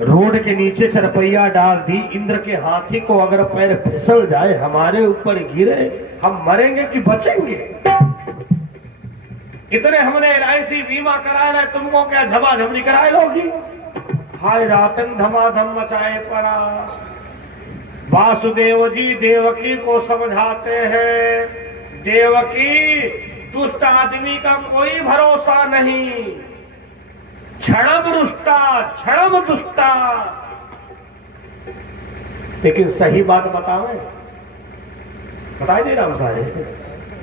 रोड के नीचे चरपैया डाल दी। इंद्र के हाथी को अगर पैर फिसल जाए, हमारे ऊपर गिरे, हम मरेंगे कि बचेंगे? इतने हमने LIC बीमा कराया ना, तुमको क्या झमाझमनी कराए लोगी? हाय रातन धमाधम मचाए पड़ा। वासुदेव जी देवकी को समझाते हैं, देवकी दुष्ट आदमी का कोई भरोसा नहीं, क्षणम रुष्टा क्षणम दुष्टा। लेकिन सही बात बतावे, बताई दे राम साहब,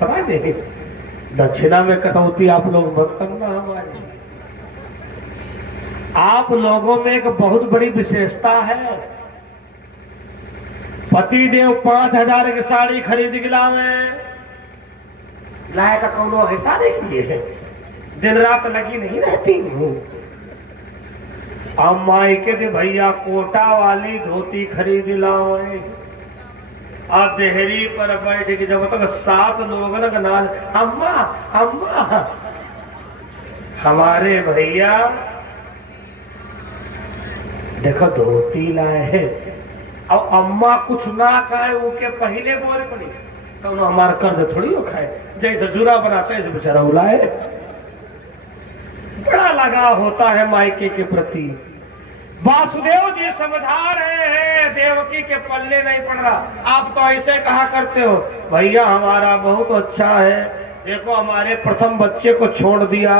बताई दे। दक्षिणा में कटौती आप लोग मत करना हमारी। आप लोगों में एक बहुत बड़ी विशेषता है, पति देव 5000 की साड़ी खरीद गिला में लाए का कौनो हिस्सा नहीं किए, दिन रात लगी नहीं रहती। अब मायके दे भैया कोटा वाली धोती खरीद लाओ, और देहरी पर बैठ के जब तक 7 लोग नाल अम्मा अम्मा, हमारे भैया देखो धोती लाए है, अब अम्मा कुछ ना खाए उनके पहले बोल पड़ी तो हमारा कर्ज थोड़ी हो खाए, जैसे जुरा बनाते हैं बेचारा उलाए। बड़ा लगाव होता है मायके के प्रति। वासुदेव जी समझा रहे हैं, देवकी के पल्ले नहीं पड़ रहा। आप तो ऐसे कहा करते हो, भैया हमारा बहुत अच्छा है, देखो हमारे प्रथम बच्चे को छोड़ दिया।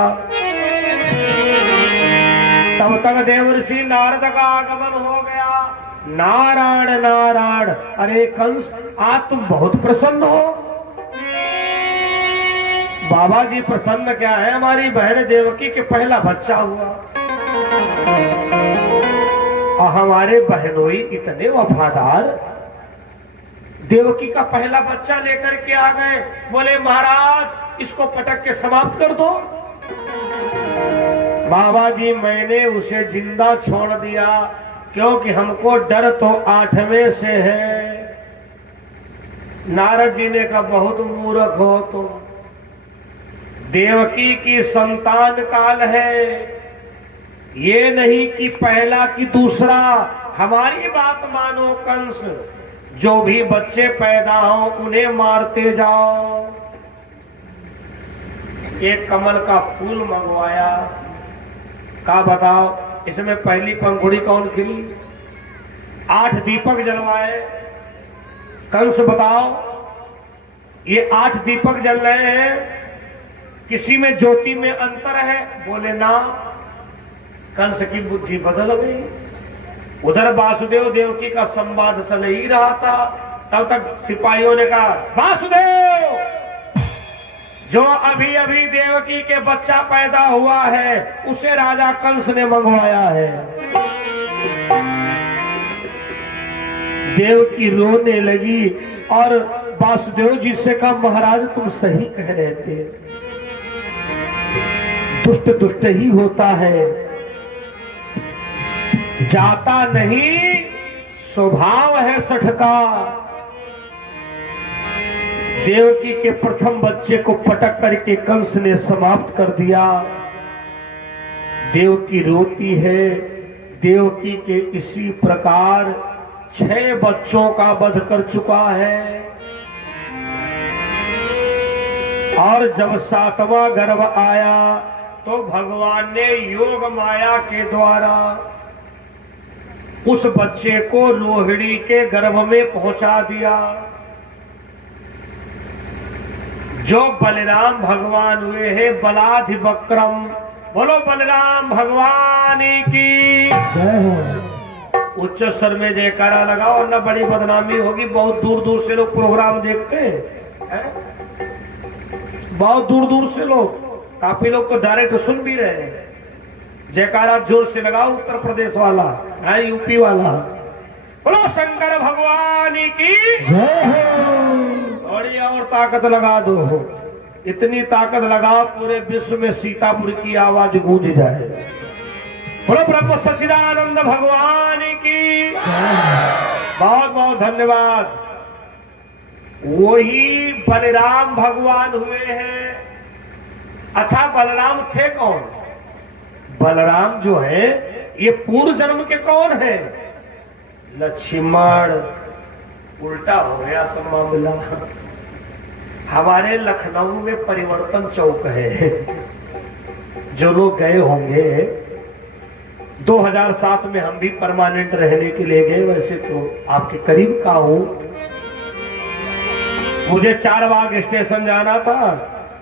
तब तक देवर्षि नारद का आगमन हो गया। नारायण नारायण, अरे कंस आज तुम बहुत प्रसन्न हो। बाबा जी प्रसन्न क्या है, हमारी बहन देवकी के पहला बच्चा हुआ, और हमारे बहनोई इतने वफादार देवकी का पहला बच्चा लेकर के आ गए। बोले महाराज इसको पटक के समाप्त कर दो। बाबा जी मैंने उसे जिंदा छोड़ दिया, क्योंकि हमको डर तो 8वें से है। नारद जी ने कहा बहुत मूर्ख हो तुम, देवकी की संतान काल है, ये नहीं कि पहला कि दूसरा। हमारी बात मानो कंस, जो भी बच्चे पैदा हो उन्हें मारते जाओ। एक कमल का फूल मंगवाया, का बताओ इसमें पहली पंखुड़ी कौन खिली? 8 दीपक जलवाए। कंस बताओ ये 8 दीपक जल रहे हैं, किसी में ज्योति में अंतर है? बोले ना। कंस की बुद्धि बदल गई। उधर वासुदेव देवकी का संवाद चल ही रहा था, तब तक सिपाहियों ने कहा वासुदेव, जो अभी अभी देवकी के बच्चा पैदा हुआ है उसे राजा कंस ने मंगवाया है। देवकी रोने लगी और वासुदेव जी से कहा महाराज तुम सही कह रहे थे, दुष्ट दुष्ट ही होता है, जाता नहीं स्वभाव है सठ का। देवकी के प्रथम बच्चे को पटक करके कंस ने समाप्त कर दिया। देवकी रोती है। देवकी के इसी प्रकार 6 बच्चों का वध कर चुका है। और जब 7वां गर्भ आया तो भगवान ने योग माया के द्वारा उस बच्चे को रोहिणी के गर्भ में पहुंचा दिया। जो बलराम भगवान हुए हैं बलाधिवक्रम। बोलो बलराम भगवान की। उच्च स्वर में जयकारा लगाओ और न बड़ी बदनामी होगी। बहुत दूर दूर से लोग प्रोग्राम देखते हैं, बहुत दूर दूर से लोग, काफी लोग तो डायरेक्ट सुन भी रहे हैं। जयकारा जोर से लगाओ उत्तर प्रदेश वाला है, यूपी वाला। बोलो शंकर भगवान की। थोड़ी और ताकत लगा दो, इतनी ताकत लगाओ पूरे विश्व में सीतापुर की आवाज गूंज जाए। बोलो ब्रह्म सच्चिदानंद भगवान की। बहुत बहुत धन्यवाद। वही बलराम भगवान हुए हैं। अच्छा, बलराम थे कौन? बलराम जो है ये पूर्व जन्म के कौन है? लक्ष्मण। उल्टा हो गया सब मामला। हमारे लखनऊ में परिवर्तन चौक है, जो लोग गए होंगे 2007 में हम भी परमानेंट रहने के लिए गए। वैसे तो आपके करीब का हूं। मुझे 4 बाग स्टेशन जाना था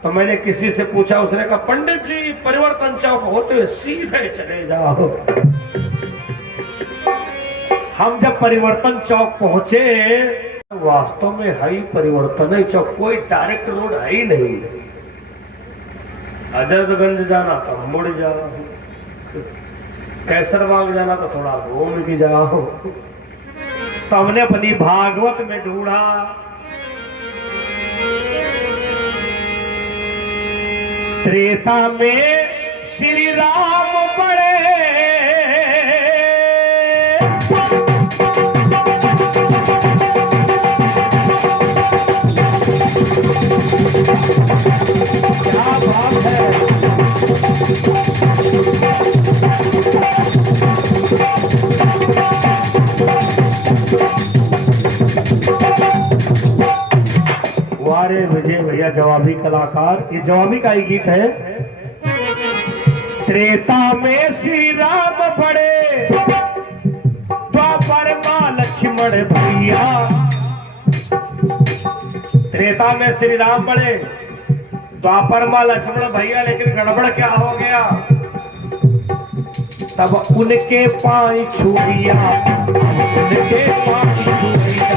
तो मैंने किसी से पूछा, उसने कहा पंडित जी परिवर्तन चौक होते हुए सीधे चले जाओ। हम जब परिवर्तन चौक पहुंचे, वास्तव में है ही परिवर्तन चौक, कोई डायरेक्ट रोड है ही नहीं। अजरगंज जाना तो मुड़ जाओ, कैसरबाग जाना तो थोड़ा घूम के जाओ। तो हमने अपनी भागवत में ढूंढा। त्रेता में श्री राम बड़े, क्या बात है। वारे विजय भैया जवाबी कलाकार। ये जवाबी का ही गीत है। त्रेता में श्री राम बड़े, द्वापर मां लक्ष्मण भैया। त्रेता में श्री राम बड़े, द्वापर मां लक्ष्मण भैया। लेकिन गड़बड़ क्या हो गया? तब उनके पांव छुइया, उनके पांव छुइया,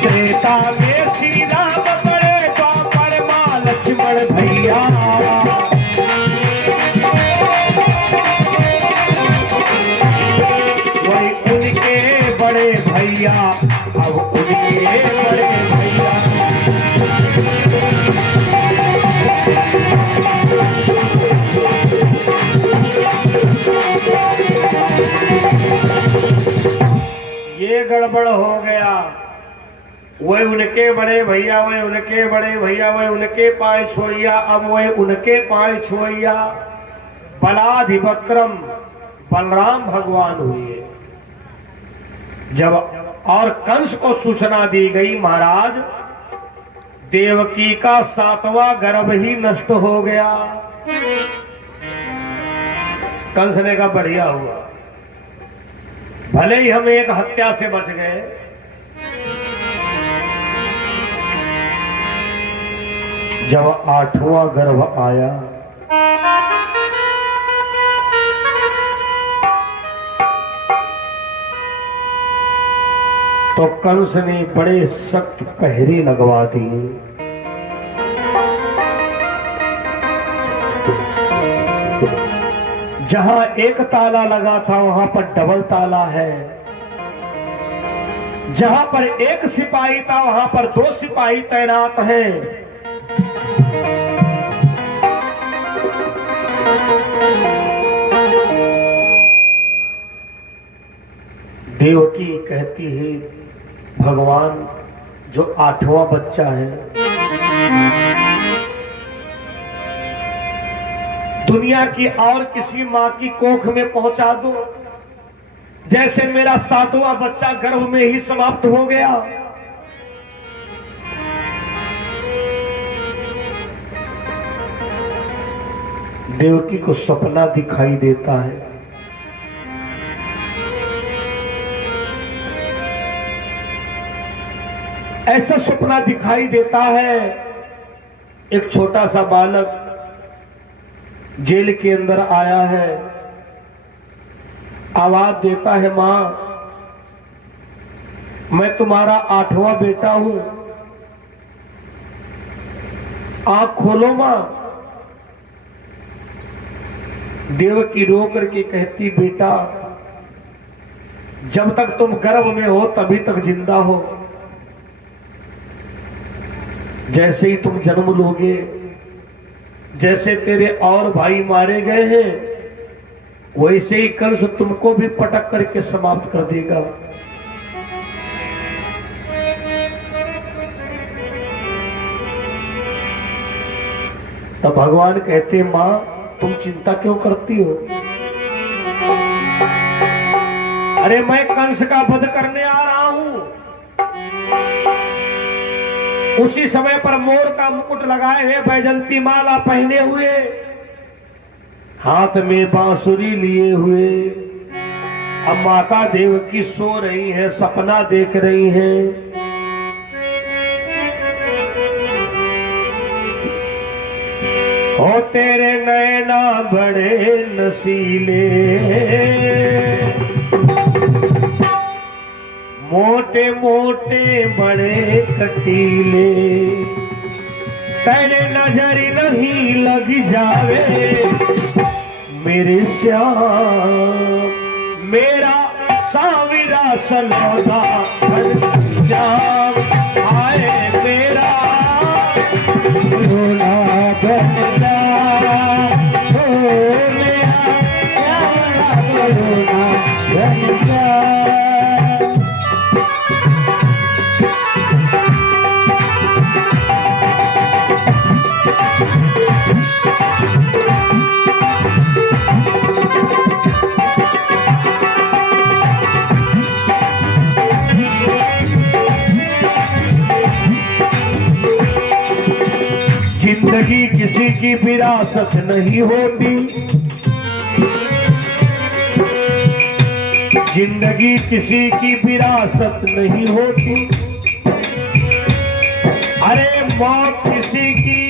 त्रेता में श्री राम बड़े, द्वापर मां लक्ष्मण भैया। वही उनके बड़े भैया, अब उनके बड़े भैया। ये गड़बड़ हो गया। वही उनके बड़े भैया, वही उनके बड़े भैया, वही उनके पाए छोइया, अब वही उनके पाए छोइया। बलाधिवक्रम बलराम भगवान हुए। जब और कंस को सूचना दी गई, महाराज देवकी का 7वां गर्भ ही नष्ट हो गया। कंस ने कहा बढ़िया हुआ, भले ही हम एक हत्या से बच गए। जब 8वां गर्भ आया तो कंस ने बड़े सख्त पहरे लगवा दिए। जहां एक ताला लगा था वहां पर डबल ताला है। जहां पर एक सिपाही था वहां पर 2 सिपाही तैनात हैं। देवकी कहती है, भगवान जो 8वां बच्चा है, दुनिया की और किसी मां की कोख में पहुंचा दो, जैसे मेरा 7वां बच्चा गर्भ में ही समाप्त हो गया। देवकी को सपना दिखाई देता है। ऐसा सपना दिखाई देता है, एक छोटा सा बालक जेल के अंदर आया है, आवाज देता है, मां मैं तुम्हारा 8वां बेटा हूं, आंख खोलो मां। देवकी रो करके कहती, बेटा जब तक तुम गर्भ में हो तभी तक जिंदा हो, जैसे ही तुम जन्म लोगे, जैसे तेरे और भाई मारे गए हैं, वैसे ही कंस तुमको भी पटक करके समाप्त कर देगा। तब भगवान कहते, मां तुम चिंता क्यों करती हो? अरे मैं कंस का वध करने आ रहा हूं। उसी समय पर मोर का मुकुट लगाए हुए, बैजंती माला पहने हुए, हाथ में बांसुरी लिए हुए, अब माता देवकी सो रही है, सपना देख रही हैं। ओ तेरे नैना बड़े नसीले, मोटे मोटे बड़े कटीले, तेरे नजर नहीं लग जावे मेरे श्याम, मेरा साविरा सलौदा जाम आए मेरा भोला बंदा, हो मेरा भोला बंदा। जिंदगी किसी की विरासत नहीं होती, जिंदगी किसी की विरासत नहीं होती, अरे मौत किसी की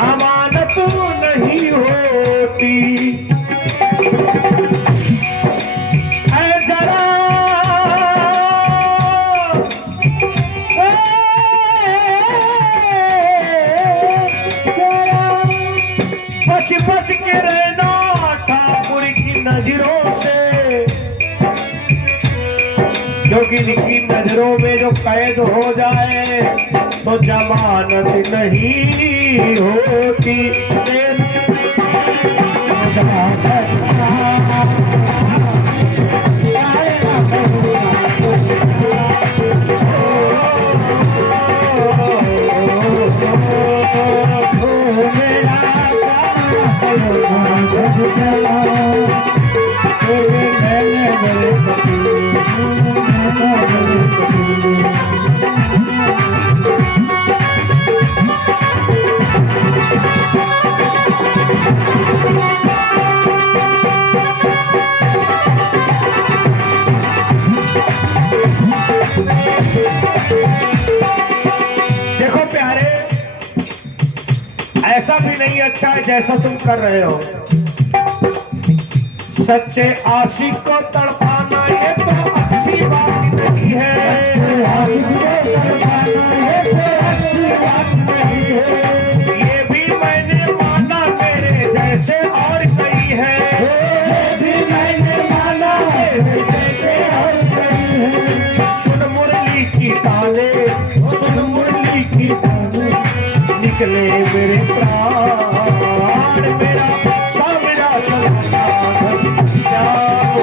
अमानत नहीं होती। बच के रहना ठाकुर की नजरों से, क्योंकि इनकी नजरों में जो कैद हो जाए तो जमानत नहीं होती। देखो प्यारे, ऐसा भी नहीं अच्छा है जैसा तुम कर रहे हो। सच्चे आशिक को तड़पाना ये तो अच्छी बात नहीं है, ये भी मैंने माना तेरे जैसे और कई है, सुन मुरली की ताले, सुन मुरली की ताले, निकले मेरे प्राण, मेरा सावरा सलमान जाओ।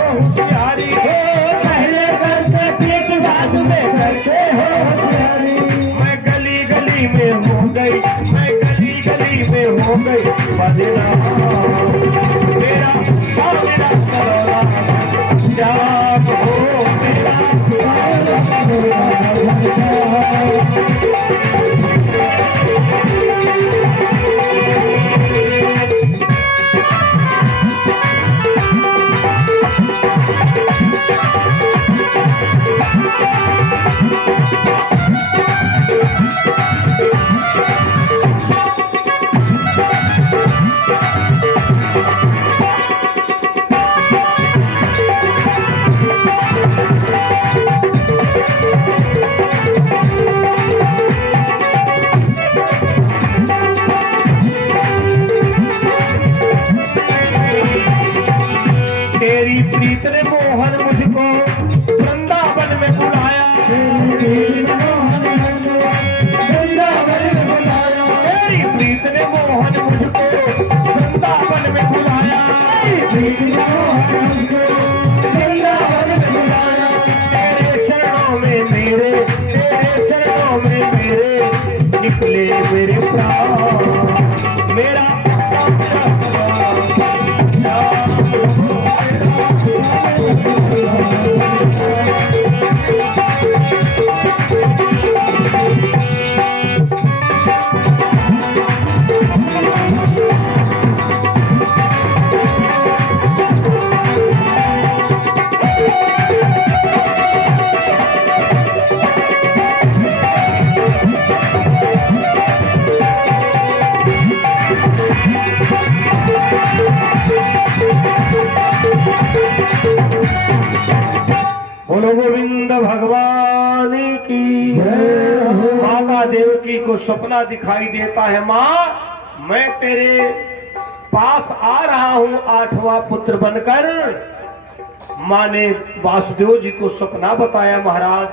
हो होशियारी, पहले करते ठीक बाद में करते हो होशियारी। मैं गली गली में हो गई, मैं गली गली में हो गई बदनाम, मेरा सामना सरोरा जाम हो मेरा तेरी प्रीत ने मोहन मुझको वृंदावन में बुलाया, तेरी प्रीत ने मोहन मुझको वृंदावन में बुलाया, तेरे चरणों में मेरे, तेरे चरणों में मेरे निकले मेरे प्राण, मेरा बोलो गोविंद भगवान की जय। माता देवकी को सपना दिखाई देता है, माँ मैं तेरे पास आ रहा हूँ 8वां पुत्र बनकर। माँ ने वासुदेव जी को सपना बताया, महाराज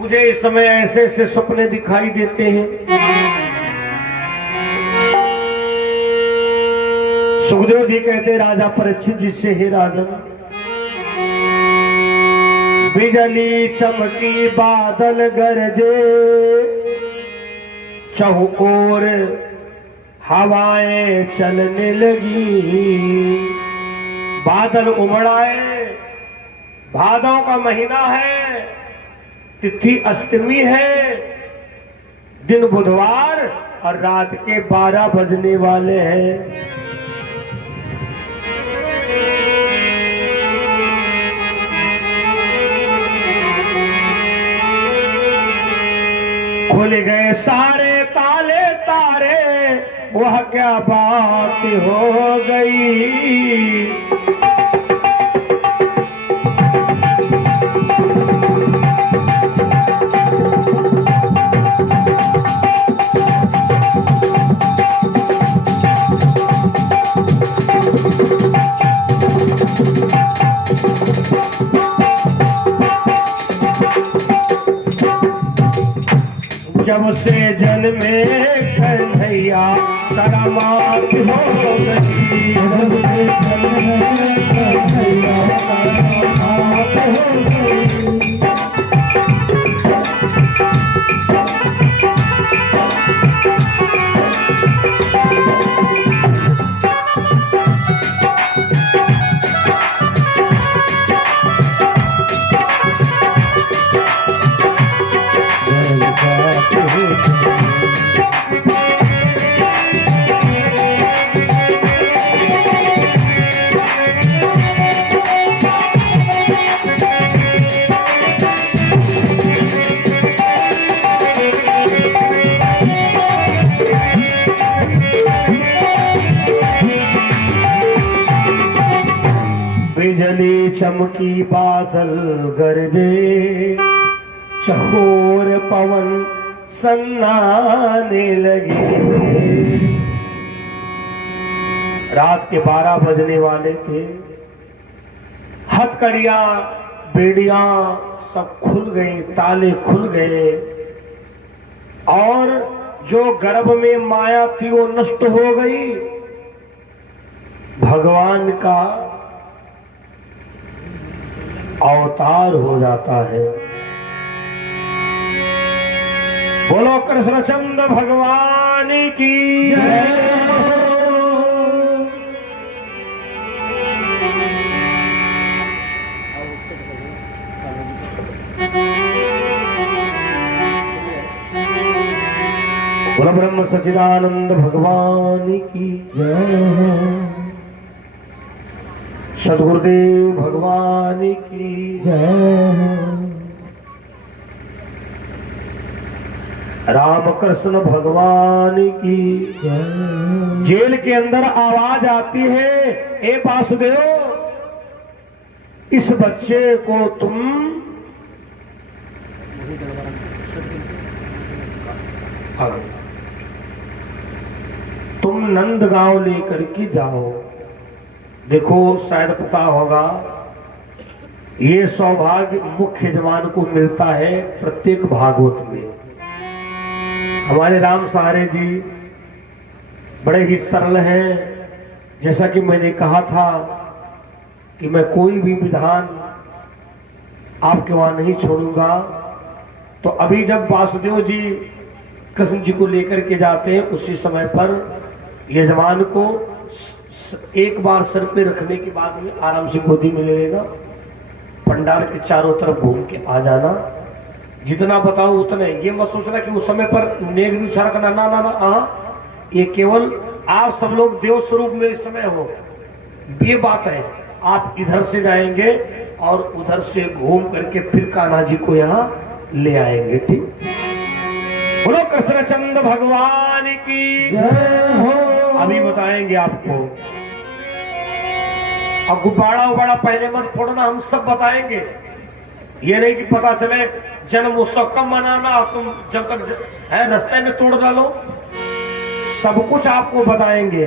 मुझे इस समय ऐसे ऐसे सपने दिखाई देते हैं। सुखदेव जी कहते राजा परीक्षित जी से, हे राजन बिजली चमकी बादल गरजे, चहुओर हवाएं चलने लगी, बादल उमड़ाए, भादों का महीना है, तिथि अष्टमी है, दिन बुधवार और रात के 12 बजने वाले हैं। खुल गए सारे ताले तारे, वह क्या बात हो गई। जब से जन्मे कन्हैया करामात हो गई, जब से जन्मे कन्हैया करामात हो गई। बिजली चमकी बादल गरजे, चकोर पवन सन्नाने लगे। रात के 12 बजने वाले थे। हथकड़ियां बेड़ियां सब खुल गई, ताले खुल गए और जो गर्भ में माया थी वो नष्ट हो गई। भगवान का अवतार हो जाता है। बोलो कृष्णचंद्र भगवान की बोलो ब्रह्म सच्चिदानंद भगवान की जय। सद्गुरुदेव भगवान की जय। रामकृष्ण भगवान की जय। जेल के अंदर आवाज आती है, ए वासुदेव, इस बच्चे को तुम नंदगांव लेकर के जाओ। देखो शायद पता होगा, ये सौभाग्य मुख्य जवान को मिलता है प्रत्येक भागवत में। हमारे राम सहारे जी बड़े ही सरल हैं। जैसा कि मैंने कहा था कि मैं कोई भी विधान आपके वहां नहीं छोड़ूंगा। तो अभी जब वासुदेव जी कृष्ण जी को लेकर के जाते हैं, उसी समय पर यजमान को एक बार सर पे रखने के बाद में आराम से गोदी में ले लेना, पंडाल के चारों तरफ घूम के आ जाना। जितना बताऊं उतना, ये मत सोचना कि उस समय पर नेक भी उछाल करना, ना ना ना, ये केवल आप सब लोग देव स्वरूप में इस समय हो, ये बात है। आप इधर से जाएंगे और उधर से घूम करके फिर कान्हा जी को यहाँ ले आएंगे। ठीक, बोलो कृष्णचंद्र भगवान की जय हो। अभी बताएंगे आपको, अब गुब्बारा उबाड़ा पहले मत फोड़ना, हम सब बताएंगे। ये नहीं कि पता चले जन्म उत्सव कब मनाना, तुम जब तक है रास्ते में तोड़ डालो। सब कुछ आपको बताएंगे।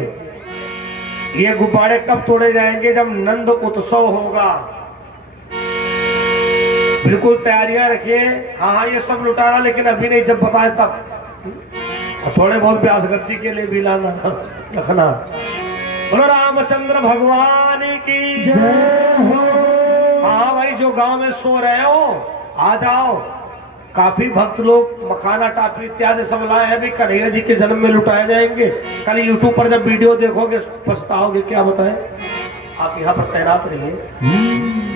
ये गुब्बारे कब तोड़े जाएंगे? जब नंद उत्सव होगा। बिल्कुल तैयारियां रखिए। हाँ, ये सब लुटाना, लेकिन अभी नहीं, जब बताए तब। थोड़े बहुत प्यास गति के लिए भी लाना रखना। बोलो रामचंद्र भगवान की जय हो। हाँ भाई, जो गांव में सो रहे हो आ जाओ। काफी भक्त लोग मखाना टाफी इत्यादि सब लाए हैं, भी कन्हैया जी के जन्म में लुटाए जाएंगे। कल यूट्यूब पर जब वीडियो देखोगे पछताओगे। क्या बताएं, आप यहाँ पर तैनात रहिए।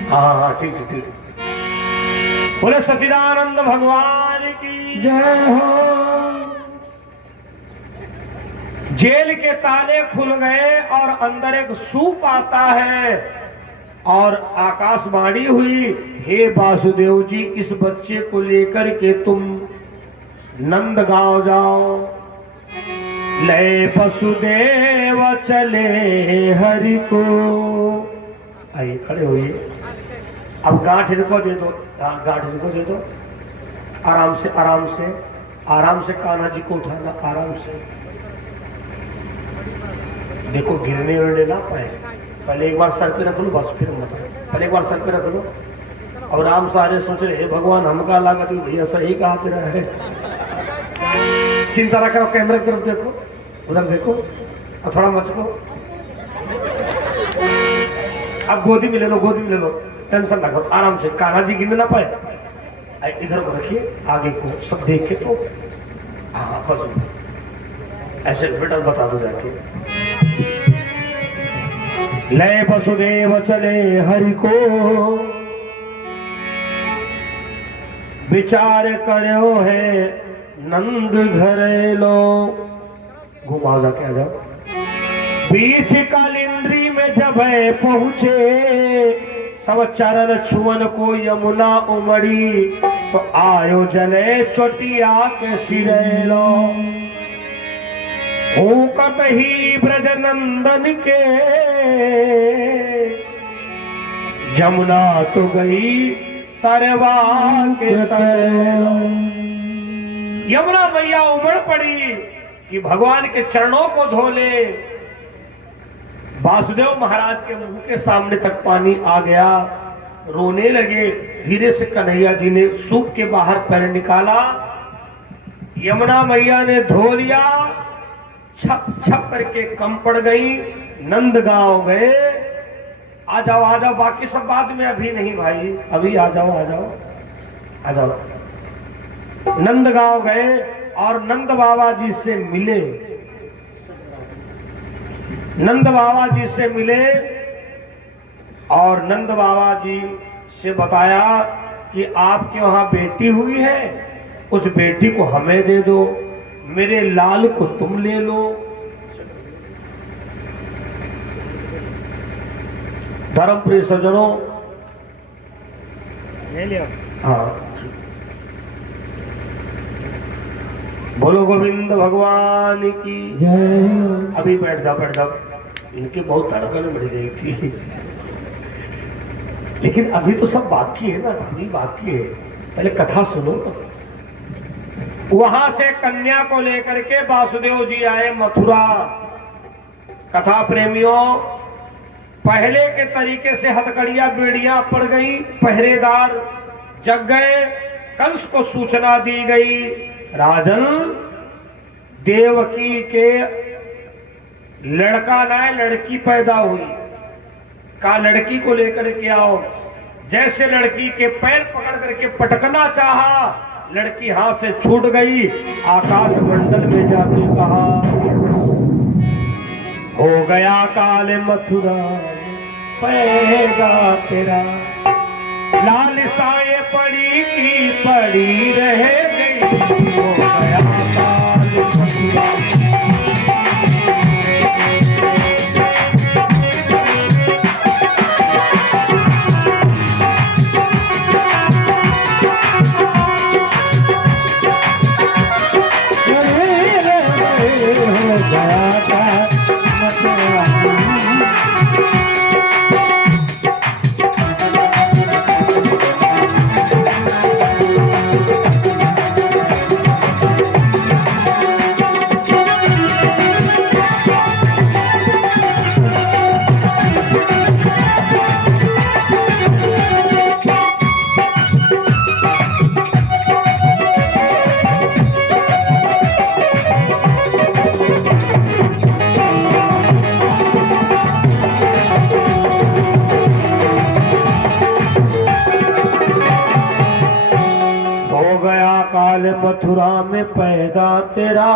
हाँ हाँ, ठीक है ठीक है। बोले सच्चिदानंद भगवान की जय हो। जेल के ताले खुल गए और अंदर एक सूप आता है और आकाशवाणी हुई, हे वासुदेव जी, इस बच्चे को लेकर के तुम नंदगांव जाओ। ले वसुदेव चले हरि को। आइए खड़े होइए। अब गांठ इनको दे दो, गांठ इनको दे दो। आराम से आराम से आराम से कान्हा जी को उठाना, आराम से। देखो गिरने विरने ना पाए। पहले एक बार सर पे रख लो, बस फिर मत। पहले एक बार सर पे रख लो। अब राम सारे सोच रहे, हे भगवान हमका लागत भैया सही कहा तेरा है। चिंता ना करो, कैमरे की तरफ देखो, उधर देखो और थोड़ा मचको। अब गोदी में ले लो, गोदी में ले लो, टेंशन ना करो, आराम से। कान्हा जी गिरने ना पाए। इधर को रखिए, आगे को सब देखे तो हाँ बस ऐसे बेटा बता दो जाके। ले वसुदेव चले हरि को, विचार करो है नंद घरे लो। घुमाओ जाके आ जाओ। बीच कालिंद्री में जब पहुंचे, सब चरण छुअन को यमुना उमड़ी, तो आयो जले चोटिया के सिरे लो। ऊकत ही ब्रज नंदन के, यमुना तो गई तरवा के तरे। यमुना मैया उमड़ पड़ी कि भगवान के चरणों को धो ले। वासुदेव महाराज के मुंह के सामने तक पानी आ गया, रोने लगे। धीरे से कन्हैया जी ने सूप के बाहर पैर निकाला, यमुना मैया ने धो लिया, छप छप करके कम पड़ गई। नंदगांव गए, आ जाओ, बाकी सब बाद में, अभी नहीं भाई, अभी आ जाओ आ जाओ आ जाओ। नंदगांव गए और नंद बाबा जी से मिले। नंद बाबा जी से मिले और नंद बाबा जी से बताया कि आपके वहां बेटी हुई है, उस बेटी को हमें दे दो, मेरे लाल को तुम ले लो। धर्मप्रिय सज्जनों, ले लिया। हाँ, बोलो गोविंद भगवान की जय। अभी बैठ जाओ, इनकी बहुत धड़कन बढ़ गई थी, लेकिन अभी तो सब बाकी है ना, अभी बाकी है, पहले कथा सुनो। वहां से कन्या को लेकर के वासुदेव जी आए मथुरा। कथा प्रेमियों, पहले के तरीके से हथकड़ियां बेड़ियां पड़ गई, पहरेदार जग गए, कंस को सूचना दी गई, राजन देवकी के लड़का ना लड़की पैदा हुई, का लड़की को लेकर के आओ। जैसे लड़की के पैर पकड़ करके पटकना चाहा, लड़की हाथ से छूट गई, आकाश मंडल में जाके कहा, हो गया काल मथुरा पैदा तेरा, लालसाएं पड़ी की पड़ी रह गई, हो गया काल मथुरा। मथुरा में पैदा तेरा,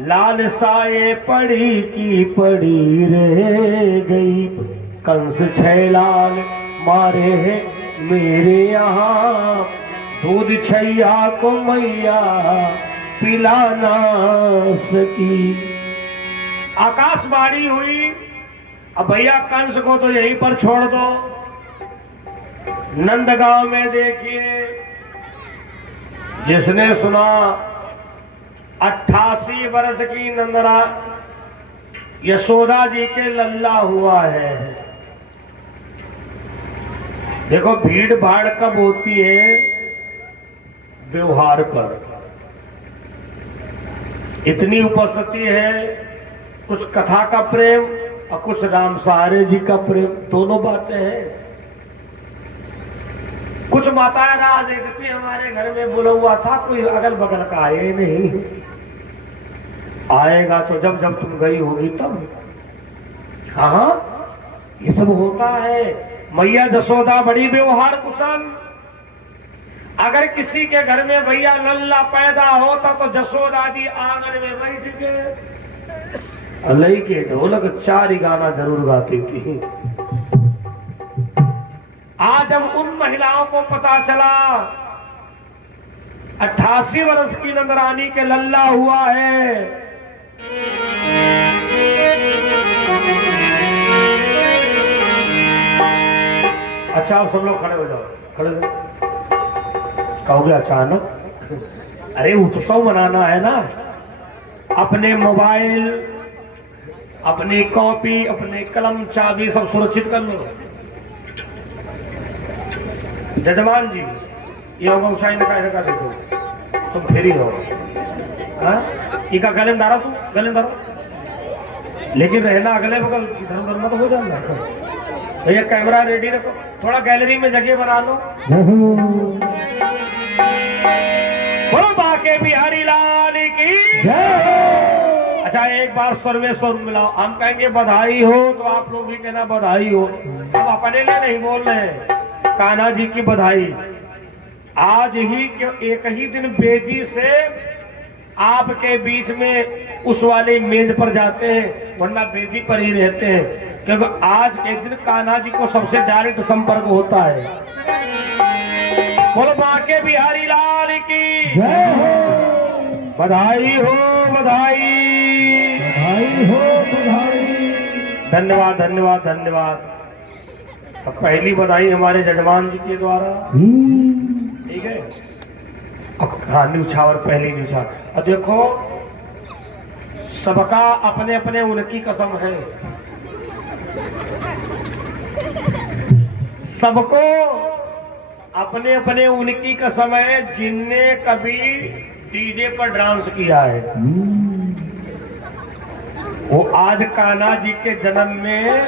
लालसाएं पड़ी की पड़ी रह गई, कंस छैलाल मारे हैं मेरे यहाँ, दूध छैया को मैया पिला ना सकी। आकाशवाणी हुई, अब भैया कंस को तो यहीं पर छोड़ दो। नंदगांव में देखिए, जिसने सुना 88 वर्ष की नंदरा यशोदा जी के लल्ला हुआ है। देखो भीड़ भाड़ कब होती है, व्यवहार पर। इतनी उपस्थिति है, कुछ कथा का प्रेम और कुछ राम सहारे जी का प्रेम, दोनों बातें हैं। कुछ माताएं राह देखती, हमारे घर में बुला हुआ था, कोई अगल बगल का आए नहीं, आएगा तो जब जब तुम गई होगी तब। हाँ, ये सब होता है। मैया जसोदा बड़ी व्यवहार कुशल। अगर किसी के घर में भैया लल्ला पैदा होता तो जसोदा जी आंगन में बैठ के लई के ढोलक 4 ही गाना जरूर गाती थी। आज अब उन महिलाओं को पता चला 88 वर्ष की नंदरानी के लल्ला हुआ है। अच्छा, आप सब लोग खड़े हो जाओ, खड़े हो जाओ। कहोगे अचानक? अरे उत्सव मनाना है ना। अपने मोबाइल, अपनी कॉपी, अपने कलम, चाबी सब सुरक्षित कर लो। जजमान जी, ये गौशाई का देखो, तुम फेरी हो। इका गले में डारा, तू गले में डारो, लेकिन रहना अगले बगल, इधर उधर मत हो जाना। भैया कैमरा रेडी रखो, थोड़ा गैलरी में जगह बना लो। बोलो बाके बिहारी लाल की जय। अच्छा एक बार सर्वेश्वर मिलाओ, हम कहेंगे बधाई हो तो आप लोग भी कहना बधाई हो। हम अपने लिए नहीं बोल रहे हैं, कान्हा जी की बधाई। आज ही एक ही दिन बेदी से आपके बीच में उस वाले मेज पर जाते हैं, वरना बेदी पर ही रहते हैं, क्योंकि आज एक दिन कान्हा जी को सबसे डायरेक्ट संपर्क होता है। बोलो बांके बिहारी लाल की बधाई हो, बधाई हो बधाई। धन्यवाद धन्यवाद धन्यवाद। अब पहली बधाई हमारे जजमान जी के द्वारा, ठीक है। हाँ न्यूछावर, पहली न्यूछावर। और देखो सबका अपने अपने उनकी कसम है, सबको अपने अपने उनकी कसम है जिनने कभी डीजे पर डांस किया है। वो आज कान्हा जी के जन्म में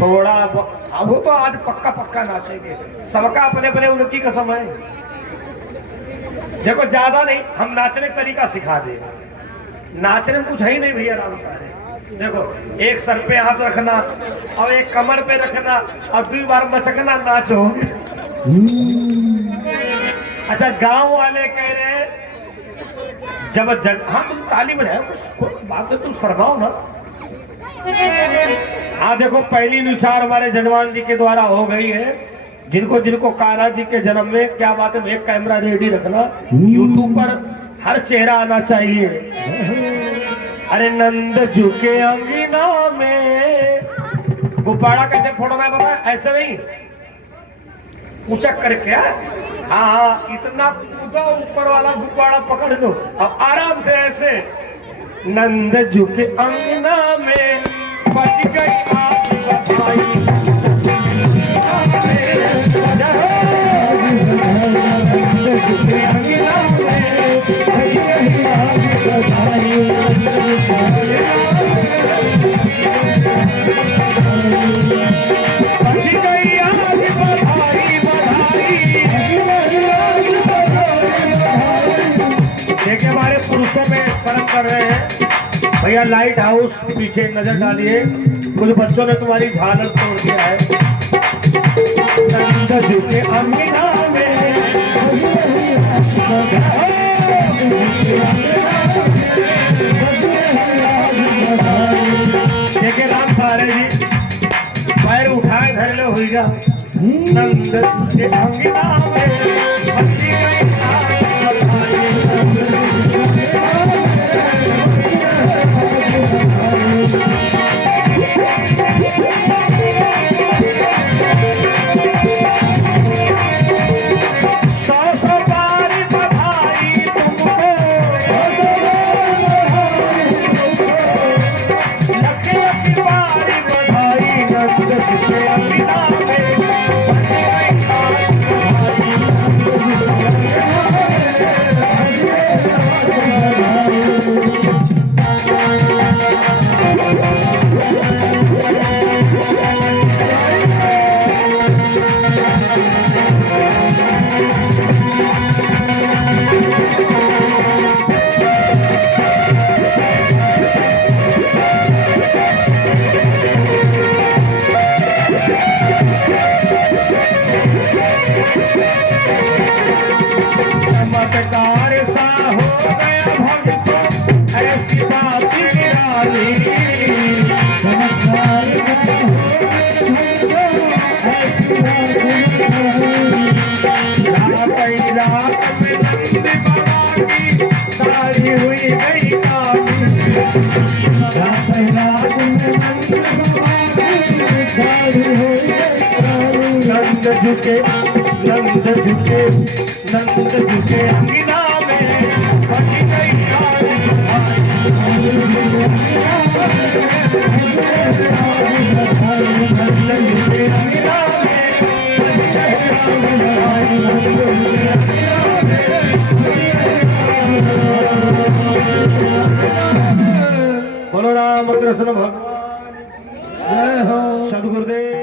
थोड़ा अब वो तो आज पक्का पक्का नाचेंगे। सबका अपने अपने उनकी कसम है। देखो ज्यादा नहीं, हम नाचने का तरीका सिखा दे। नाचने में कुछ है ही नहीं भैया राम सारे। देखो एक सर पे हाथ रखना और एक कमर पे रखना और 2 बार मचकना, नाचो। अच्छा गांव वाले कह रहे हैं जब हाँ तुम ताली बजाओ, कुछ बात है, तुम शर्माओ ना। हाँ देखो पहली न्यूछावर हमारे जजमान जी के द्वारा हो गई है। जिनको जिनको कान्हा जी के जन्म में, क्या बात है, एक कैमरा रेडी रखना, यूट्यूब पर हर चेहरा आना चाहिए। अरे नंद झुके अंगना में, गुब्बारा कैसे फोड़ना है बताए, ऐसे नहीं ऊंचा करके। हाँ हाँ इतना कूदो, ऊपर वाला गुब्बारा पकड़ लो, अब आराम से ऐसे। नंद झुके अंगना में बच गई आपकी बधाई। देखिए हमारे पुरुषों में शर्म कर रहे हैं भैया। लाइट हाउस पीछे नजर डालिए, कुछ बच्चों ने तुम्हारी झालर तोड़ दिया है। नंद झुके अंगना में, देखिए राम सारे जी पैर उठाए धर लो हुई जा। नंद झुके अंगना में नंद झुके अंगना में बच गई बोलो राम कृष्ण भगवान जय हो। सदगुरुदेव।